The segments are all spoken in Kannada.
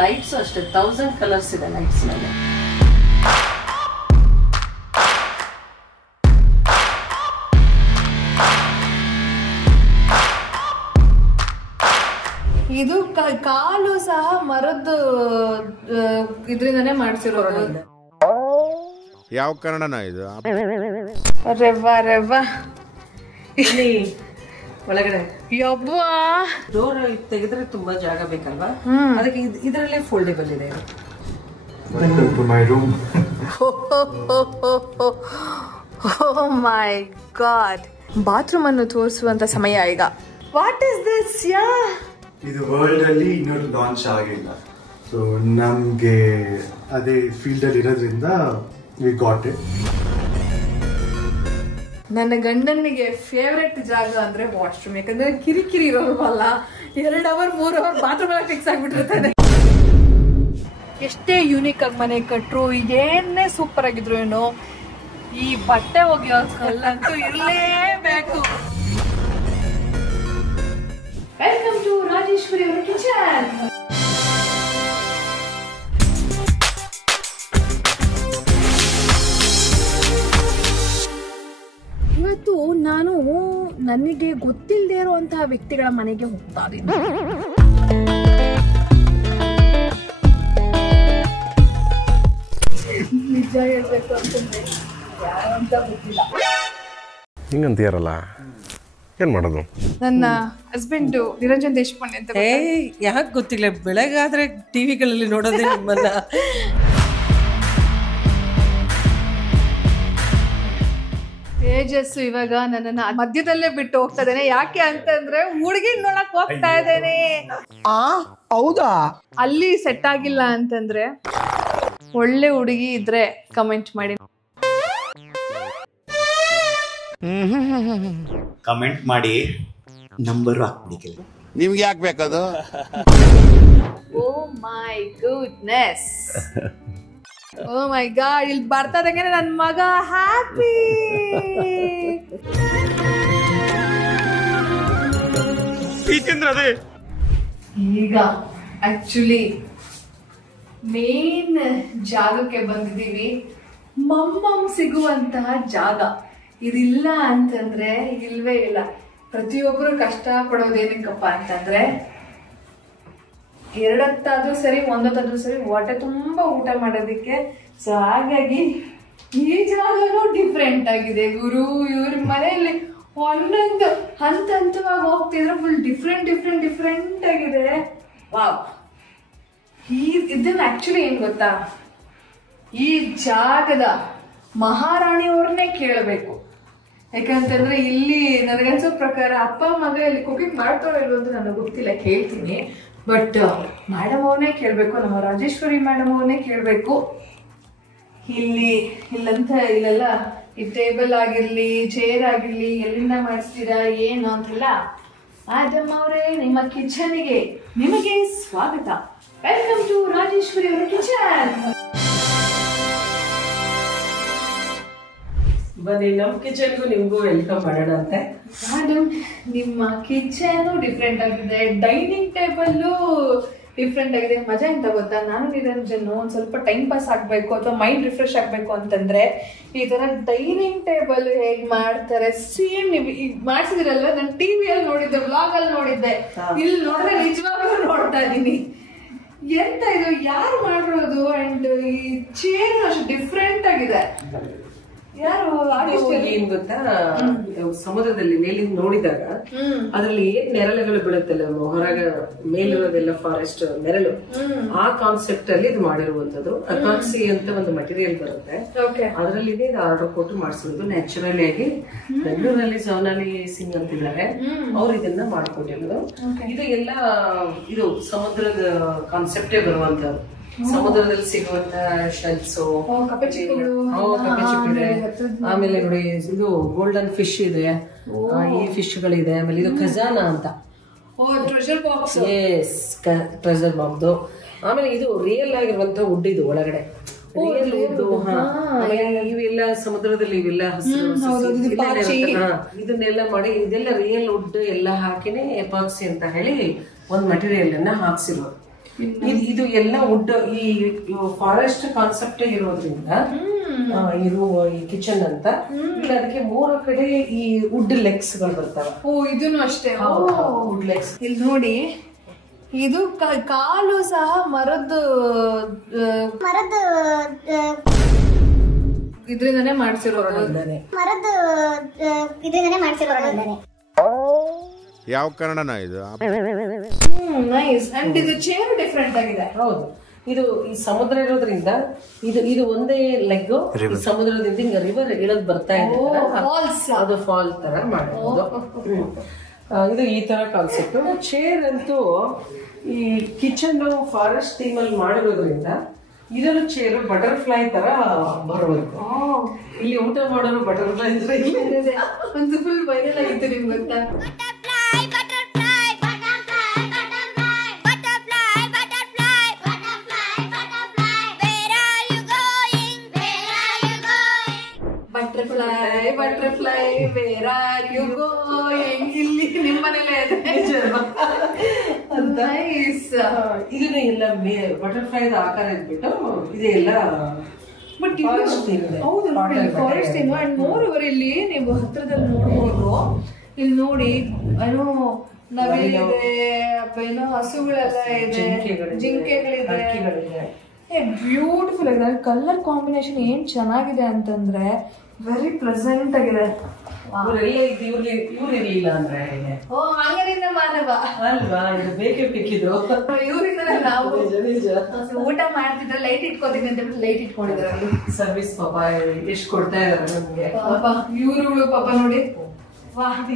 ಲೈಟ್ಸ್ ಅಷ್ಟೇ 1000 ಕಲರ್ಸ್ ಇದೆ ಲೈಟ್ಸ್ ನಲ್ಲಿ. ಇದು ಕಾಲು ಸಹ ಮರದ ಇದರಿಂದಾನೇ ಮಾಡ್ಸಿರೋದು. ಯಾವ ಕನ್ನಡನ ಇದು? ರೆವ್ವ ಒಳಗಡೆ ಯವ್ವಾ ಡೋರ್ ತೆಗೆದ್ರೆ ತುಂಬಾ ಜಾಗ ಬೇಕಲ್ವಾ, ಅದಕ್ಕೆ ಇದರಲ್ಲೇ ಫೋಲ್ಡೇಬಲ್ ಇದೆ. Welcome to my room. Oh my god. Bathroom ಅನ್ನು ತೋರಿಸುವಂತ ಸಮಯ ಈಗ. What is this? ಯಾ ಇದು ವರ್ಲ್ಡ್ ಅಲ್ಲಿ ಇನ್ನೂ ಲಾಂಚ್ ಆಗಿಲ್ಲ, ಸೊ ನಮ್ಗೆ ಅದೇ ಫೀಲ್ಡ್ ಅಲ್ಲಿ ಇರೋದ್ರಿಂದ ವಿ ಗಾಟ್ ಇಟ್. ನನ್ನ ಗಂಡನಿಗೆ ಫೇವ್ರೆಟ್ ಜಾಗ ಅಂದ್ರೆ ವಾಶ್ರೂಮ್, ಯಾಕಂದ್ರೆ ಕಿರಿಕಿರಿ ಇರೋಲ್ವಲ್ಲ. 2 ಅವರ್ 3 ಅವರ್ ಬಾತ್ರೂಮ್ ಎಲ್ಲ ಫಿಕ್ಸ್ ಆಗ್ಬಿಟ್ಟಿರ್ತಾನೆ. ಎಷ್ಟೇ ಯೂನಿಕ್ ಆಗಿ ಮನೆ ಕಟ್ರು, ಏನೇ ಸೂಪರ್ ಆಗಿದ್ರು ಏನೋ, ಈ ಬಟ್ಟೆ ಒಗೆಯೋ ಕಲ್ಲಂತೂ ಇರಲೇಬೇಕು. ವೆಲ್ಕಮ್ ಟು ರಾಜೇಶ್ವರಿ ಅವರ ಕಿಚನ್. ಇವತ್ತು ನಾನು ನನಗೆ ಗೊತ್ತಿಲ್ಲದೆ ಇರುವಂತಹ ವ್ಯಕ್ತಿಗಳ ಮನೆಗೆ ಹೋಗ್ತಾ ಇದ್ದೀನಿ. ನಿಜ ಹೇಳ್ಬೇಕು ಅಂತಂದ್ರೆ ಯಾರು ಅಂತ ಗೊತ್ತಿಲ್ಲ. ಹಿಂಗಂತೀಯಾರಲ್ಲ, ಏನ್ ಮಾಡೋದು? ನನ್ನ ಹಸ್ಬೆಂಡ್ ನಿರಂಜನ್ ದೇಶಪಾಂಡೆ ಅಂತ. ಯಾಕೆ ಗೊತ್ತಿಲ್ಲ, ಬೆಳಗಾದ್ರೆ ಟಿವಿಗಳಲ್ಲಿ ನೋಡೋದೇ ನಿಮ್ಮನ್ನ. ತೇಜಸ್ಸು ಇವಾಗ ನನ್ನನ್ನ ಮಧ್ಯದಲ್ಲೇ ಬಿಟ್ಟು ಹೋಗ್ತಾ ಇದ್ದೇನೆ. ಯಾಕೆ ಅಂತಂದ್ರೆ ಹುಡುಗಿ ನೋಡಕ್ ಹೋಗ್ತಾ ಇದ್ದೇನೆ. ಹೌದಾ? ಅಲ್ಲಿ ಸೆಟ್ ಆಗಿಲ್ಲ ಅಂತಂದ್ರೆ ಒಳ್ಳೆ ಹುಡುಗಿ ಇದ್ರೆ ಕಮೆಂಟ್ ಮಾಡಿ. ಕಮೆಂಟ್ ಮಾಡಿ, ನಂಬರ್ ಹಾಕ್ಬಿಡಿ. ನಿಮ್ಗೆ ಯಾಕೆ ಬೇಕದು? ಓ my goodness, O my god, ಇಲ್ಲಿ ಬರ್ತಾ ಇದ್ದಂಗೆ ನನ್ನ ಮಗ ಹ್ಯಾಪಿ. ಈಗ ಆಕ್ಚುಲಿ ಮೇನ್ ಜಾಗಕ್ಕೆ ಬಂದಿದ್ದೀವಿ. ಮಮ್ಮಮ್ ಸಿಗುವಂತಹ ಜಾಗ ಇದಿಲ್ಲ ಅಂತಂದ್ರೆ ಇಲ್ವೇ ಇಲ್ಲ. ಪ್ರತಿಯೊಬ್ಬರು ಕಷ್ಟ ಪಡೋದೇನಕ್ಕಪ್ಪ ಅಂತಂದ್ರೆ 2 ಹೊತ್ತಾದ್ರೂ ಸರಿ 1 ಹೊತ್ತಾದ್ರೂ ಸರಿ ಹೊಟ್ಟೆ ತುಂಬಾ ಊಟ ಮಾಡೋದಿಕ್ಕೆ. ಸೊ ಹಾಗಾಗಿ ಈ ಜಾಗನೂ ಡಿಫ್ರೆಂಟ್ ಆಗಿದೆ ಗುರು. ಇವ್ರ ಮನೆಯಲ್ಲಿ ಒಂದೊಂದು ಹಂತವಾಗಿ ಹೋಗ್ತಿದ್ರೆ ಫುಲ್ ಡಿಫ್ರೆಂಟ್ ಆಗಿದೆ. ವಾವ್. ಇದನ್ನ ಆಕ್ಚುಲಿ ಏನ್ ಗೊತ್ತಾ, ಈ ಜಾಗದ ಮಹಾರಾಣಿಯವ್ರನ್ನೇ ಕೇಳಬೇಕು. ಯಾಕಂತಂದ್ರೆ ಇಲ್ಲಿ ನನಗನ್ಸೋ ಪ್ರಕಾರ ಅಪ್ಪ ಮಗ ಇಲ್ಲಿ ಕುಕಿಂಗ್ ಮಾಡ್ತಾರೋ ಇಲ್ವೋ ಅಂತ ನನಗೆ ಗೊತ್ತಿಲ್ಲ, ಕೇಳ್ತೀನಿ. ಬಟ್ ಮೇಡಮ್ ಅವ್ರನ್ನೇ ಕೇಳಬೇಕು, ನಮ್ಮ ರಾಜೇಶ್ವರಿ ಮೇಡಮ್ ಅವ್ರನ್ನೇ ಕೇಳಬೇಕು. ಇಲ್ಲೆಲ್ಲ ಈ ಟೇಬಲ್ ಆಗಿರ್ಲಿ, ಚೇರ್ ಆಗಿರ್ಲಿ, ಎಲ್ಲಿಂದ ಮಾಡಿಸ್ತೀರಾ ಏನು ಅಂತೆಲ್ಲ. ಮೇಡಮ್ ಅವರೇ, ನಿಮ್ಮ ಕಿಚನ್ಗೆ ನಿಮಗೆ ಸ್ವಾಗತ. ವೆಲ್ಕಮ್ ಟು ರಾಜೇಶ್ವರಿ ಅವರ ಕಿಚನ್. ಬನ್ನಿ, ನಮ್ಮ ಕಿಚನ್ಗೂ ನಿಮ್ಗೂ ವೆಲ್ಕಮ್ ಮಾಡೋಣ ಅಂತೆ. ಮೇಡಮ್, ನಿಮ್ಮ ಕಿಚನ್ ಡಿಫ್ರೆಂಟ್ ಆಗಿದೆ, ಡೈನಿಂಗ್ ಟೇಬಲ್ ಡಿಫ್ರೆಂಟ್ ಆಗಿದೆ. ಮಜಾ ಎಂತ ಗೊತ್ತಾ, ನಾನು ನಿರಂಜನ್ ಒಂದ್ ಸ್ವಲ್ಪ ಟೈಮ್ ಪಾಸ್ ಆಗ್ಬೇಕು ಅಥವಾ ಮೈಂಡ್ ರಿಫ್ರೆಶ್ ಆಗ್ಬೇಕು ಅಂತಂದ್ರೆ ಈ ತರ ಡೈನಿಂಗ್ ಟೇಬಲ್ ಹೇಗ್ ಮಾಡ್ತಾರೆ ಸೇಮ್ ನೀವು ಈಗ ಮಾಡ್ಸಿದಿರಲ್ವ, ನಾನು ಟಿವಿಯಲ್ಲಿ ನೋಡಿದ್ದೆ, ವ್ಲಾಗ್ ಅಲ್ಲಿ ನೋಡಿದ್ದೆ. ಇಲ್ಲಿ ನೋಡಿದ್ರೆ ನಿಜವಾಗ್ಲೂ ನೋಡ್ತಾ ಇದೀನಿ. ಎಂತ ಇದು, ಯಾರು ಮಾಡಿರೋದು? ಅಂಡ್ ಈ ಚೇರ್ ಅಷ್ಟು ಡಿಫ್ರೆಂಟ್ ಆಗಿದೆ. ಯಾರು ಏನ್ ಗೊತ್ತಾ, ಸಮುದ್ರದಲ್ಲಿ ಮೇಲಿಂದ ನೋಡಿದಾಗ ಅದ್ರಲ್ಲಿ ಏನ್ ನೆರಳುಗಳು ಬೀಳುತ್ತಲ್ಲ ಹೊರಗ ಮೇಲಿರೋದೆಲ್ಲ ಫಾರೆಸ್ಟ್ ನೆರಳು, ಆ ಕಾನ್ಸೆಪ್ಟ್ ಅಲ್ಲಿ ಇದು ಮಾಡಿರುವಂತದ್ದು. ಅಕಾಕ್ಸಿ ಅಂತ ಒಂದು ಮಟೀರಿಯಲ್ ಬರುತ್ತೆ, ಅದರಲ್ಲಿ ಇದು ಆರ್ಡರ್ ಕೊಟ್ಟು ಮಾಡಿಸಿರೋದು. ನ್ಯಾಚುರಲಿ ಆಗಿ ಬೆಂಗಳೂರಲ್ಲಿ ಸೋನಾಲಿ ಸಿಂಗ್ ಅಂತಿದ್ದಾರೆ, ಅವ್ರು ಇದನ್ನ ಮಾಡ್ಕೊಂಡಿರೋದು. ಇದು ಎಲ್ಲ ಇದು ಸಮುದ್ರದ ಕಾನ್ಸೆಪ್ಟೇ ಬರುವಂತದ್ದು. ಸಮುದ್ರದಲ್ಲಿ ಸಿಗುವಂತ ಶೆಲ್ಸ್, ಕಪ್ಪೆ ಚಿಪ್ಪಿದೆ. ಆಮೇಲೆ ನೋಡಿ, ಇದು ಗೋಲ್ಡನ್ ಫಿಶ್ ಇದೆ, ಈ ಫಿಶ್ ಗಳಿದೆ. ಆಮೇಲೆ ಇದು ಖಜಾನ ಅಂತ, treasure box. Yes, treasure box. ಆಮೇಲೆ ಇದು ರಿಯಲ್ ಆಗಿರುವಂತ ವುಡ್, ಇದು ಒಳಗಡೆ ರಿಯಲ್ ವುಡ್. ಇವೆಲ್ಲ ಸಮುದ್ರದಲ್ಲಿ ಇವೆಲ್ಲ ಇದನ್ನೆಲ್ಲ ಮಾಡಿ ಇದೆಲ್ಲ ರಿಯಲ್ ವುಡ್ ಎಲ್ಲ ಹಾಕಿನೇ ಎಪಾಕ್ಸಿ ಅಂತ ಹೇಳಿ ಒಂದ್ ಮಟೀರಿಯಲ್ ಅನ್ನ ಹಾಕ್ಸಿರೋದು. ಇದು ಎಲ್ಲ ವುಡ್ ಈ ಫಾರೆಸ್ಟ್ ಕಾನ್ಸೆಪ್ಟ್ ಇರೋದ್ರಿಂದ ಇದು ಈ ಕಿಚನ್ ಅಂತ ಅದಕ್ಕೆ 3 ಕಡೆ ಈ ವುಡ್ ಲೆಗ್ಸ್ ಗಳು ಬರ್ತಾವ. ಇದನ್ನು ಅಷ್ಟೇ ವುಡ್ ಲೆಗ್ಸ್. ಇಲ್ಲಿ ನೋಡಿ, ಇದು ಕಾಲು ಸಹ ಮರದ ಇದರಿಂದಾನೇ ಮಾಡ್ಸಿರೋದು. ಯಾವ ಕನ್ನಡನ ಇದು? ನೈಸ್. ಅಂಡ್ ಇದು ಚೇರ್ ಡಿಫ್ರೆಂಟ್ ಆಗಿದೆ. ಹೌದು, ಇದು ಈ ಸಮುದ್ರ ಇರೋದ್ರಿಂದ ಇದು ಒಂದೇ ಲೆಗ್ ಸಮುದ್ರದಿಂದ ಹಿಂಗ ರಿವರ್ ಇಳದ್ ಬರ್ತಾ ಇದೆ, ಅದು ಫಾಲ್ ತರ ಮಾಡೋದು. ಇದು ಈ ತರ ಕಾನ್ಸೆಪ್ಟ್. ಚೇರ್ ಅಂತೂ ಈ ಕಿಚನ್ ಫಾರೆಸ್ಟ್ ಥೀಮ್ ಅಲ್ಲಿ ಮಾಡಿರೋದ್ರಿಂದ ಇದನ್ನು ಚೇರು ಬಟರ್ಫ್ಲೈ ತರ ಬರಬೇಕು. ಇಲ್ಲಿ ಊಟ ಮಾಡೋರು ಬಟರ್ಫ್ಲೈ ಒಂದು ಫುಲ್ ವೈರಲ್ ಆಗಿತ್ತು, ನಿಮ್ಗೆ ಗೊತ್ತಾ? Butterfly butterfly where are you going. ಇಲ್ಲಿ ನಿಮ್ಮ ಮನೇಲೆ ಇದನ್ನ ಎಲ್ಲ ಬಟರ್ಫ್ಲೈ ಆಕಾರ ಇದ್ಬಿಟ್ಟು ಇದೆಲ್ಲ ಬಟ್ ಹೌದು ಫಾರೆಸ್ಟ್ ಏನು. ಅಂಡ್ ಮೋರ್ ಓವರ್ ಇಲ್ಲಿ ನೀವು ಹತ್ರದಲ್ಲಿ ನೋಡ್ಬೋದು. ಇಲ್ಲಿ ನೋಡಿ ಏನೋ ನವಿಲಿದೆ, ಏನೋ ಹಸುಗಳೆಲ್ಲ ಇದೆ, ಜಿಂಕೆಗಳಿದೆ. ಬ್ಯೂಟಿಫುಲ್ ಆಗಿದೆ. ಕಲರ್ ಕಾಂಬಿನೇಷನ್ ಏನ್ ಚೆನ್ನಾಗಿದೆ ಅಂತಂದ್ರೆ ವೆರಿ ಪ್ರೆಸೆಂಟ್ ಆಗಿದೆ. ಇವ್ರಿರ್ಲಿಲ್ಲ ಅಂದ್ರೆ ಹಂಗರಿಂದ ಮಾನವ ಅಲ್ವಾ, ಇದು ಬೇಕೇ ಬೇಕಿದ್ರು. ಇವ್ರಿಂದ ನಾವು ಊಟ ಮಾಡ್ತಿದ್ರೆ ಲೈಟ್ ಇಟ್ಕೋತೀವಿ ಅಂತ ಲೈಟ್ ಇಟ್ಕೊಂಡಿದ್ದಾರೆ. ಸರ್ವಿಸ್ ಪಾಪ ಎಷ್ಟು ಕೊಡ್ತಾ ಇದಾರೆ ನಮ್ಗೆ. ಇವ್ರುಗಳು ಪಾಪ ನೋಡಿ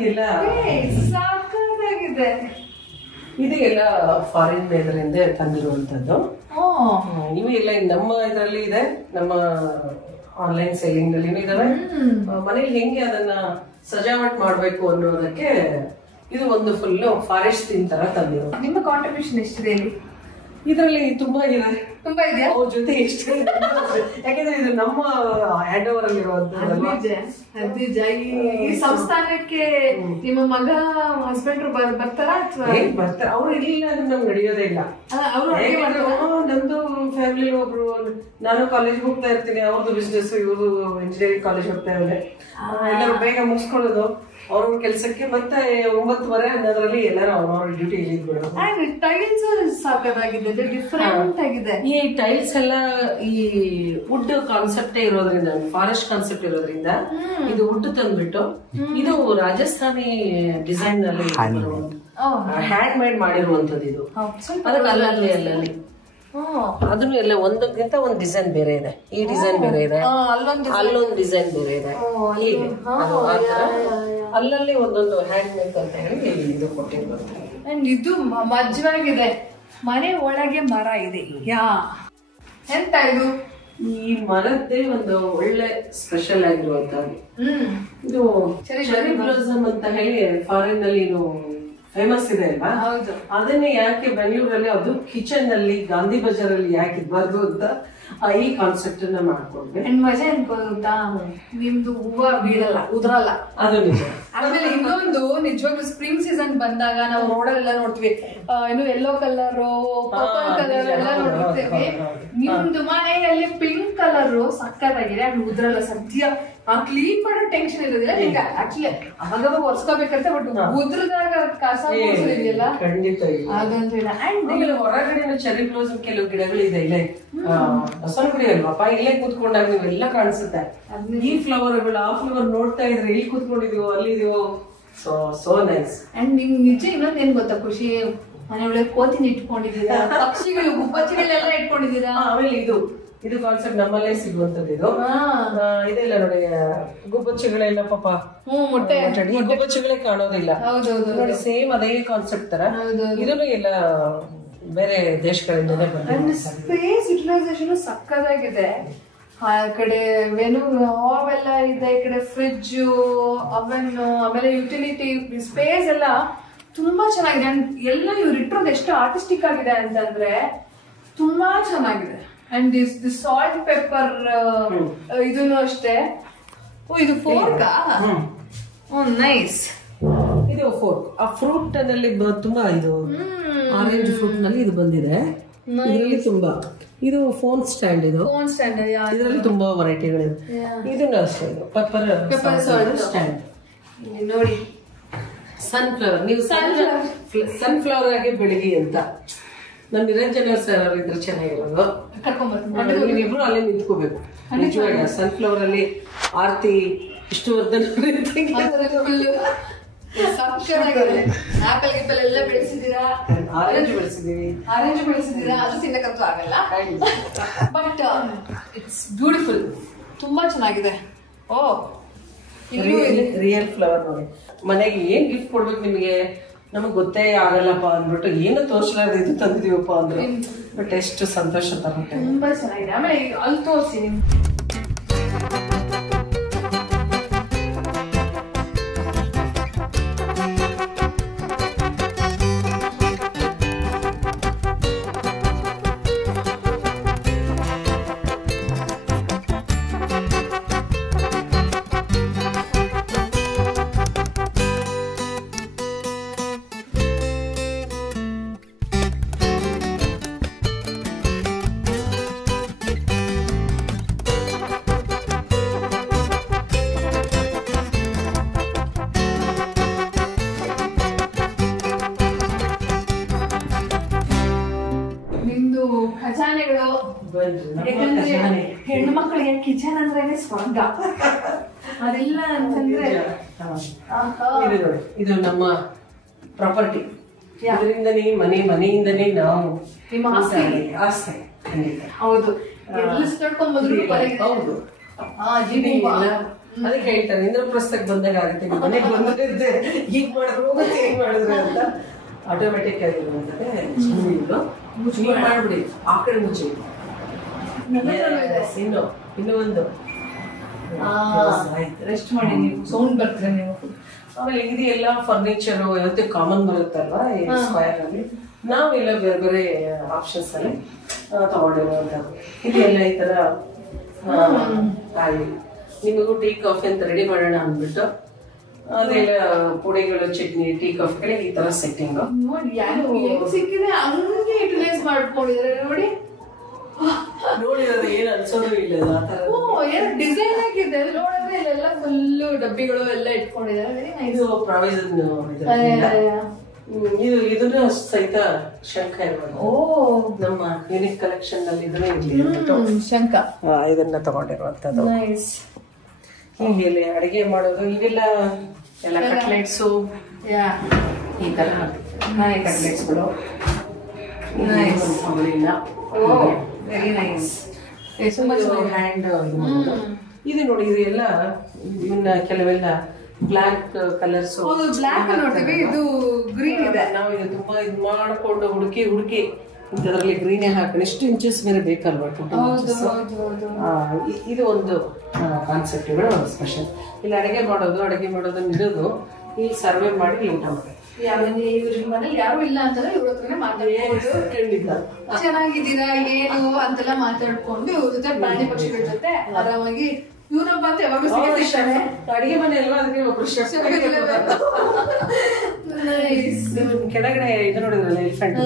ಎಲ್ಲ ಸಾಕಾಗಿದೆ. ಇದು ಎಲ್ಲ ಫಾರಿನ್ ಇದರಿಂದ ತಂದಿರುವಂತದ್ದು. ಇವು ಎಲ್ಲ ನಮ್ಮ ಇದರಲ್ಲಿ ಇದೆ, ನಮ್ಮ ಆನ್ಲೈನ್ ಸೆಲ್ಲಿಂಗ್ ನಲ್ಲಿ ಇದಾವೆ. ಮನೇಲಿ ಹೆಂಗೆ ಅದನ್ನ ಸಜಾವಟ್ ಮಾಡ್ಬೇಕು ಅನ್ನೋದಕ್ಕೆ ಇದು ಒಂದು ಫುಲ್ ಫಾರೆಸ್ಟ್ ಥೀಮ್ ತರ ತಂದಿರೋ. ನಿಮ್ಮ ಕಾಂಟ್ರಿಬ್ಯೂಷನ್ ಎಷ್ಟಿದೆ ಇಲ್ಲಿ? ಇದರಲ್ಲಿ ತುಂಬಾ ಇದೆ. ತುಂಬಾ ಇದೆಯಾ? ಅವ್ರ ಜೊತೆ ಎಷ್ಟು, ಯಾಕಂದ್ರೆ ಇದು ನಮ್ಮ ಹ್ಯಾಂಡ್ ಓವರ್ ಅಲ್ಲಿ ಇರುವಂತದ್ದು. ಈ ಸಂಸ್ಥಾನಕ್ಕೆ ನಿಮ್ಮ ಮಗ ಹಸ್ಬೆಂಡ್ ಬರ್ತಾರ ಅಥವಾ ಬರ್ತಾರೆ? ಅವ್ರು ಇರ್ಲಿಲ್ಲ ಅಂದ್ರೆ ನಮ್ಗೆ ನಡೆಯೋದೇ ಇಲ್ಲ. ನಮ್ದು ಫ್ಯಾಮಿಲಿ ಒಬ್ರು, ನಾನು ಕಾಲೇಜ್ ಹೋಗ್ತಾ ಇರ್ತೀನಿ, ಅವ್ರದ್ದು ಬಿಸ್ನೆಸ್, ಇವ್ರದ್ದು ಇಂಜಿನಿಯರಿಂಗ್ ಕಾಲೇಜ್ ಹೋಗ್ತಾ ಇದ್ದಾರೆ. ಎಲ್ಲರೂ ಬೇಗ ಮುಗಿಸ್ಕೊಳ್ಳೋದು ಅವ್ರ ಕೆಲ್ಸಕ್ಕೆ, ಮತ್ತೆ 9:30 ಎಲ್ಲರೂ ಅವ್ರವ್ರ ಡ್ಯೂಟಿ ಇದ್ಬಿಡೋದು. ಟೈಲ್ಸ್ ಸಾಕಾಗಿದೆ, ಡಿಫ್ರೆಂಟ್ ಆಗಿದೆ. ಈ ಟೈಲ್ಸ್ ಎಲ್ಲ ಈ ವುಡ್ ಕಾನ್ಸೆಪ್ಟೇ ಇರೋದ್ರಿಂದ, ಫಾರೆಸ್ಟ್ ಕಾನ್ಸೆಪ್ಟ್ ಇರೋದ್ರಿಂದ ಇದು ವುಡ್ ತಂದ್ಬಿಟ್ಟು ಇದು ರಾಜಸ್ಥಾನಿ ಡಿಸೈನ್ ನಲ್ಲಿ ಹ್ಯಾಂಡ್ ಮೇಡ್ ಮಾಡಿರುವಂತದ್ದು. ಇದು ಅದಕ್ಕೆ ಅಲ್ಲಲ್ಲಿ ಅದನ್ನು ಎಲ್ಲ ಒಂದಕ್ಕಿಂತ ಒಂದು ಡಿಸೈನ್ ಬೇರೆ ಇದೆ, ಈ ಡಿಸೈನ್ ಬೇರೆ ಇದೆ, ಅಲ್ಲೊಂದು ಡಿಸೈನ್ ಬೇರೆ ಇದೆ. ಹೀಗೆ ಅಲ್ಲಲ್ಲಿ ಒಂದೊಂದು ಹ್ಯಾಂಡ್ ಮೇಕ್ ಅಂತ ಹೇಳಿ ಇದು ಕೊಟ್ಟಿರುವಂತ. ಇದು ಮಜವಾಗಿದೆ. ಮನೆ ಒಳಗೆ ಮರ ಇದೆ. ಎಂತ ಇದು? ಈ ಮರದ್ದೇ ಒಂದು ಒಳ್ಳೆ ಸ್ಪೆಷಲ್ ಆಗಿರುವಂತದ್ದು. ಇದು ಚೆರಿ ಬ್ಲಾಸಮ್ ಅಂತ ಹೇಳಿ ಫಾರಿನ್ ನಲ್ಲಿ ಫೇಮಸ್ ಇದೆ ಅಲ್ವಾ? ಅದನ್ನೇ ಯಾಕೆ ಬೆಂಗಳೂರಲ್ಲಿ ಅದು ಕಿಚನ್ ನಲ್ಲಿ ಗಾಂಧಿ ಬಜಾರ್ ಅಲ್ಲಿ ಯಾಕೆ ಇರಬಾರ್ದು ಅಂತ ಈ ಕಾನ್ಸೆಪ್ಟ್ ಅನ್ನ ಮಾಡ್ಕೊಂಡ್ರೆ ಮಜಾ ಅನ್ಕೋತಾ. ನಿಮ್ದು ಹೂವ ಬೀಳಲ್ಲ, ಉದ್ರಲ್ಲ. ಅದು ನಿಜ. ಆಮೇಲೆ ಇನ್ನೊಂದು ನಿಜವಾಗ್ಲೂ ಸ್ಪ್ರಿಂಗ್ ಸೀಸನ್ ಬಂದಾಗ ನಾವು ರೋಡಲ್ಲೆಲ್ಲ ನೋಡ್ತೀವಿ, ಏನು ಯೆಲ್ಲೋ ಕಲರ್, ಪರ್ಪಲ್ ಕಲರ್ ಎಲ್ಲ ನೋಡ್ತೀವಿ. ನಿಮ್ದು ಮನೆಯಲ್ಲಿ ಪಿಂಕ್ ಕಲರ್ ಸಕ್ಕತ್ತಾಗಿದೆ. ಅದು ಉದ್ರಲ್ಲ. ಸದ್ಯ ಕ್ಲೀನ್ ಮಾಡೋ ಟೆನ್ಷನ್ ಇರೋದಿಲ್ಲ. ನಿಮ್ಗೆ ಆಕ್ಚುಲಿ ಅವಾಗ ಒರ್ಸ್ಕೋಬೇಕಂತ, ಬಟ್ ಉದ್ರದಾಗ ಕಸ ಇದೆಯಲ್ಲ ಖಂಡಿತ ಅದಂತ ಇಲ್ಲ. ಅಂಡ್ ಹೊರಗಡೆ ಚೆರಿ ಬ್ಲಾಸಮ್ ಕೆಲವು ಗಿಡಗಳು ಇದೆ. ಇಲ್ಲೇ ಬಸವನಗುಡಿ ಅಲ್ವಾಪ, ಇಲ್ಲೇ ಕೂತ್ಕೊಂಡಾಗ ನೀವೆಲ್ಲ ಕಾಣಿಸುತ್ತೆ. ಈ ಫ್ಲವರ್ಗಳು ಆ ಫ್ಲವರ್ ನೋಡ್ತಾ ಇದ್ರೆ ಇಲ್ಲಿ ಕೂತ್ಕೊಂಡಿದೀವೋ ಅಲ್ಲಿದೀವೋ. So nice. ಅಂಡ್ ನಿಮ್ ನಿಜ ಇನ್ನೊಂದ್ ಏನ್ ಗೊತ್ತಾ ಖುಷಿ, ಮನೆ ಒಳಗೆ ಕೋತಿನ ಇಟ್ಕೊಂಡಿದ್ದೀರಾ, ಪಕ್ಷಿಗಳು ಗುಬ್ಬಚ್ಚಿಗಳೆಲ್ಲ ಇಟ್ಕೊಂಡಿದ್ದೀರಾ. ಆಮೇಲೆ ಇದು ಕಾನ್ಸೆಪ್ಟ್ ನಮ್ಮಲ್ಲೇ ಸಿಗುವಂತದ್ದು. ಇದೆಲ್ಲ ನೋಡಿ, ಗುಬ್ಬಚ್ಚಿಗಳೆಲ್ಲ ಪಾಪ ಮೊಟ್ಟೆ ಗುಬ್ಬಚ್ಚಿಗಳೇ ಕಾಣೋದಿಲ್ಲ ನೋಡಿ. ಸೇಮ್ ಅದೇ ಕಾನ್ಸೆಪ್ಟ್ ತರ ಇದನ್ನು ಎಲ್ಲ ಬೇರೆ ದೇಶಗಳಿಂದಲೇ ಬಂದಿದೆ. ಸ್ಪೇಸ್ ಯುಟಿಲೈಸೇಷನ್ ಸಕ್ಕದಾಗಿದೆ. ಆ ಕಡೆ ವೆನು ಅವೆಲ್ಲ ಇದೆ, ಈ ಕಡೆ ಫ್ರಿಡ್ಜ್, ಅವನ್, ಆಮೇಲೆ ಯುಟಿಲಿಟಿ ಸ್ಪೇಸ್ ಎಲ್ಲ ತುಂಬಾ ಚೆನ್ನಾಗಿದೆ. ಎಲ್ಲ ಇವ್ರು ಇಟ್ಟಿರೋದು ಎಷ್ಟು ಆರ್ಟಿಸ್ಟಿಕ್ ಆಗಿದೆ ಅಂತಂದ್ರೆ ತುಂಬಾ ಚೆನ್ನಾಗಿದೆ. ಅಂಡ್ ದಿಸ್ ಸಾಲ್ಟ್ ಪೆಪ್ಪರ್ ಇದನ್ನು ಅಷ್ಟೇ. ಇದು ಫೋರ್ಕ್. ನೈಸ್. ಇದು ಫೋರ್ಕ್. ಆ ಫ್ರೂಟ್ ನಲ್ಲಿ ತುಂಬಾ ಇದು ಆರೆಂಜ್ ಫ್ರೂಟ್ ನಲ್ಲಿ ಇದು ಬಂದಿದೆ. ಇದರಲ್ಲಿ ತುಂಬಾ ಇದು ಫೋನ್ ಸ್ಟ್ಯಾಂಡ್ ಇದು ಫೋನ್ ಸ್ಟ್ಯಾಂಡ್ ಇದರಲ್ಲಿ ತುಂಬಾ ವೆರೈಟಿಗಳಿದೆ. ಇದನ್ನು ಅಷ್ಟೇ ಇದು ಪೆಪ್ಪರ್ ಸ್ಟ್ಯಾಂಡ್ ನೋಡಿ. ಸನ್ಫ್ಲವರ್ ನೀವು ಸನ್ಫ್ಲವರ್ ಆಗಿ ಬೆಳಗಿ ಅಂತ ನಮ್ಮ ನಿರಂಜನ ಸರ್ ಅವರು ಇದ್ರೆ ಚೆನ್ನಾಗಿರೋದು. ನೀವಿಬ್ರು ಅಲ್ಲೇ ನಿಂತ್ಕೋಬೇಕು. ನಿಜವಾಗ ಸನ್ಫ್ಲವರ್ ಅಲ್ಲಿ ಆರ್ತಿ ವಿಷ್ಣುವರ್ಧನ್ ಆಪಲ್ ಗಿಪ್ಪಲ್ ಎಲ್ಲ ಬೆಳೆಸಿದೀರಾ, ಆರೆಂಜ್ ಬೆಳೆಸಿದೀವಿ. ಅದು ತಿನ್ನಕ್ಕಂತೂ ಆಗಲ್ಲ, ಬಟ್ ಇಟ್ಸ್ ಬ್ಯೂಟಿಫುಲ್, ತುಂಬಾ ಚೆನ್ನಾಗಿದೆ. ಓ ರಿಯಲ್ ಫ್ಲವರ್ ನೋಡಿ. ಮನೆಗೆ ಏನ್ ಗಿಫ್ಟ್ ಕೊಡ್ಬೇಕು ನಿಮಗೆ, ನಮಗ್ ಗೊತ್ತೇ ಆಗಲ್ಲಪ್ಪ ಅಂದ್ಬಿಟ್ಟು ಏನು ತೋರ್ಸಲಾರ್ದು ಇದು ತಂದಿದೀವಪ್ಪ ಅಂದ್ರೆ ಬಟ್ ಎಷ್ಟು ಸಂತೋಷ ತರುತ್ತೆ. ತುಂಬಾ ಚೆನ್ನಾಗಿದೆ. ಆಮೇಲೆ ಅಲ್ಲಿ ತೋರಿಸಿ ನಿಮ್ಗೆ ಖಜಾನೆಗಳು. ಯಾಕಂದ್ರೆ ಹೆಣ್ಣು ಮಕ್ಕಳಿಗೆ ಕಿಚನ್ ಅಂದ್ರೇನೆ ಸ್ವರ್ಗ. ಅದೆಲ್ಲ ಅಂತಂದ್ರೆ ಇದು ನಮ್ಮ ಪ್ರಾಪರ್ಟಿ. ಇದರಿಂದನೇ ಮನೆಯಿಂದನೇ ನಾವು ನಿಮ್ಮ ಆಸ್ತಿ. ಹೌದು, ಎಲ್ಲ ಸುತ್ತಾಡ್ಕೊಂಡ್ ಬಂದ್ರು. ಹೌದು, ಅದಕ್ಕೆ ಹೇಳ್ತಾರೆ ಇಂದ್ರಪ್ರಸ್ಥಕ್ಕೆ ಬಂದಾಗ ಆಗುತ್ತೆ. ಮನೆಗೆ ಬಂದಿದ್ದೆ ಹೀಗ್ ಮಾಡಿದ್ರು ಹೇಗ್ ಮಾಡಿದ್ರು ಅಂತ ಆಟೋಮೆಟಿಕ್ ಆಗಿರುವಂತದೆ. ಮಾಡ್ಬಿಡಿ, ಆ ಕಡೆ ಮುಚ್ಚಿ. ಇನ್ನು ಒಂದು ರೆಸ್ಟ್ ಮಾಡಿ, ನೀವು ಸೌಂಡ್ ಬರ್ತೀರ ನೀವು. ಆಮೇಲೆ ಇದು ಎಲ್ಲ ಫರ್ನಿಚರ್ ಯಾವತ್ತೂ ಕಾಮನ್ ಬರುತ್ತಲ್ವಾ ಈ ಸ್ಕ್ವೈರ್ ಅಲ್ಲಿ. ನಾವೆಲ್ಲ ಬೇರೆ ಬೇರೆ ಆಪ್ಷನ್ಸ್ ಅಲ್ಲಿ ತಗೊಂಡಿರುವಂತದ್ದು. ಇದೆಲ್ಲ ಈ ತರ ನಿಮಗೂ ಟೀ ಕಾಫಿ ಅಂತ ರೆಡಿ ಮಾಡೋಣ ಅಂದ್ಬಿಟ್ಟು ಅದೆಲ್ಲ ಪುಡಿಗಳು, ಚಟ್ನಿ, ಟೀ ಕಾಫಿಗಳು ಈ ತರ ಸೆಟ್ಟಿಂಗ್ ನೋಡಿ. ಸಿಕ್ಕಿದ್ರೆ ಹಂಗೆ ಯುಟಿಲೈಸ್ ಮಾಡ್ಕೊಂಡಿದ್ರೆ ನೋಡಿ. ನೋಡಿರೋದು ಏನ್ ಅನ್ಸೋದು ಇಲ್ಲ. ಡಿಸೈನ್ ಆಗಿದೆ ನೋಡಿದ್ರೆ ಇಲ್ಲೆಲ್ಲ ಫುಲ್ ಡಬ್ಬಿಗಳು ಎಲ್ಲ ಇಟ್ಕೊಂಡಿದ್ದಾರೆ. Very nice. ಇದು ಪ್ರಾವಿಷನ್ ಇದನ್ನ ಸಹಿತ ಶಂಖ ಇರ್ಬೋದು. ಓ, ನಮ್ಮ ಯೂನಿಕ್ ಕಲೆಕ್ಷನ್ ನಲ್ಲಿ ಇದನ್ನ ಶಂಖ ಇದನ್ನ ತಗೊಂಡಿರುವಂತದ್ದು. ನೈಸ್. ಹೀಗೆ ಅಡಿಗೆ ಮಾಡೋದು ಇವೆಲ್ಲ ಎಲ್ಲ ಕಟ್ಲೆಟ್ಸು ಈ ತರ ಕಟ್ಲೆಟ್ಸ್ಗಳು. Very nice. ಹ್ಯಾಂಡ್ ಇದು ನೋಡಿ. ಇದು ಎಲ್ಲ ಇವನ್ನ ಕೆಲವೆಲ್ಲ ಬ್ಲಾಕ್ ಕಲರ್ಸ್. ಬ್ಲಾಕ್ ನೋಡ್ತೀವಿ, ಇದು ಗ್ರೀನ್ ಇದೆ. ನಾವು ಇದು ತುಂಬಾ ಇದು ಮಾಡ್ಕೊಂಡು ಹುಡುಕಿ ಇಂಥದ್ರಲ್ಲಿ ಗ್ರೀನೇ ಹಾಕಿ ಎಷ್ಟು ಇಂಚಸ್ ಬೇರೆ ಬೇಕಲ್ವಾ. ಇದು ಒಂದು ಕಾನ್ಸೆಪ್ಟ್ ಸ್ಪೆಷಲ್. ಇಲ್ಲಿ ಅಡಿಗೆ ಮಾಡೋದನ್ನ ಇಡೋದು, ಇಲ್ಲಿ ಸರ್ವೆ ಮಾಡಿ ಊಟ ಮಾಡಿ. ಮನೇಲಿ ಯಾರು ಇಲ್ಲ ಅಂತಂದ್ರೆ ಇವ್ರ ಹತ್ರನೇ ಮಾತಾಡ್ಕೊಂಡು ಚೆನ್ನಾಗಿದ್ದೀರಾ ಏನು ಅಂತೆಲ್ಲ ಮಾತಾಡ್ಕೊಂಡು ಇವ್ರ ಜೊತೆ ಪ್ರಾಣಿ ಪಕ್ಷಿಗಳ ಜೊತೆ ಆರಾಮಾಗಿ ಇವ್ರೊಬ್ಬ ಅಂತ ಯಾವಾಗೂ ಸಿಗ್ತಾನೆ. ಅಡಿಗೆ ಮನೆ ಅಲ್ವಾ, ಅದಕ್ಕೆ ಒಬ್ರು ಕೆಳಗಡೆ ಇದು ನೋಡಿದ್ರಲ್ಲ ಎಲಿಫೆಂಟ್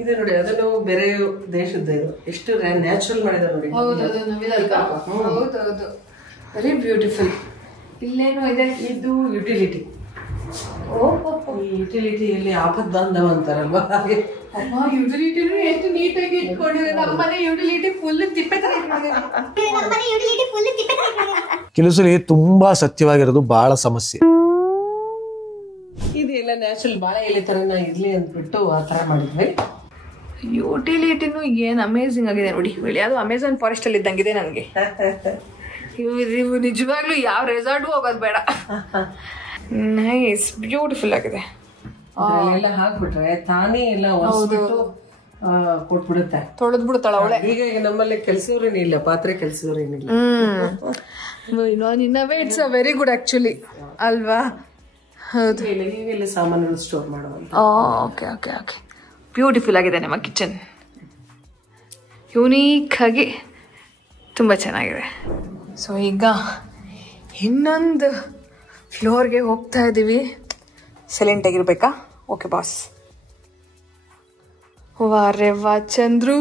ಇದು ನೋಡಿ. ಅದನ್ನು ಬೇರೆ ದೇಶದ ಇದು ಎಷ್ಟು ನ್ಯಾಚುರಲ್ ಮಾಡಿದಾರೆ ನೋಡಿ. ಹೌದೌದು, ವೆರಿ ಬ್ಯೂಟಿಫುಲ್. ಇಲ್ಲೇನು ಇದೆ, ಇದು ಯುಟಿಲಿಟಿ. ಈ ಯುಟಿಲಿಟಿಯಲ್ಲಿ ಆಪತ್ ಬಾಂಧವ ಅಂತಾರಲ್ವಾ ಹಾಗೆ. ಯುಟಿಲಿಟಿನೂ ಎಷ್ಟು ನೀಟಾಗಿ ಇಟ್ಕೊಂಡಿದೆ. ನಮ್ಮನೆ ಯುಟಿಲಿಟಿ ಫುಲ್ ತಿಪ್ಪೆ ತರ ಕೆಲವು ಸಲ ತುಂಬಾ ಸತ್ಯವಾಗಿರೋದು ಬಹಳ ಸಮಸ್ಯೆ. ಇದೆಲ್ಲ ನ್ಯಾಚುರಲ್ ಬಾಳೆ ಎಲೆ ತರ ಇರ್ಲಿ ಅಂದ್ಬಿಟ್ಟು ಆ ತರ ಮಾಡಿದ್ವಿ. ಯುಟಿಲಿಟಿನೂ ಏನ್ ಅಮೇಝಿಂಗ್ ಆಗಿದೆ ನೋಡಿ. ಅದು ಅಮೆಝಾನ್ ಫಾರೆಸ್ಟ್ ಅಲ್ಲಿ ಇದ್ದಂಗಿದೆ ನನಗೆ. ಇವು ನಿಜವಾಗ್ಲೂ ಯಾವ ರೆಸಾರ್ಟ್ಗೂ ಹೋಗೋದು ಬೇಡ. ನೈಸ್, ಬ್ಯೂಟಿಫುಲ್ ಆಗಿದೆ. ಎಲ್ಲ ಹಾಕ್ಬಿಟ್ರೆ ತಾನೇ ಎಲ್ಲ ಒರೆಸ್ಬಿಟ್ಟು ಕೊಟ್ಬಿಡುತ್ತೆ, ತೊಳೆದ್ ಬಿಡ್ತಾಳ ಅವಳೆ. ಈಗ ನಮ್ಮಲ್ಲಿ ಕೆಲಸವ್ರೇನಿಲ್ಲ, ಪಾತ್ರೆ ಕೆಲಸವ್ರೇನಿಲ್ಲ. It's a very good actually ಅಲ್ವಾ. ಹೌದು, ಈಗೆಲ್ಲ ಸಾಮಾನುಗಳು ಸ್ಟೋರ್ ಮಾಡುವಂತ. ಓಕೆ ಓಕೆ ಓಕೆ, ಬ್ಯೂಟಿಫುಲ್ ಆಗಿದೆ ನಿಮ್ಮ ಕಿಚನ್. ಯುನೀಕ್ ಆಗಿ ತುಂಬ ಚೆನ್ನಾಗಿದೆ. ಸೊ ಈಗ ಇನ್ನೊಂದು ಫ್ಲೋರ್ಗೆ ಹೋಗ್ತಾ ಇದ್ದೀವಿ. ಸೈಲೆಂಟ್ ಆಗಿರ್ಬೇಕಾ? Okay boss. ವಾರೆ ವಾ Chandru,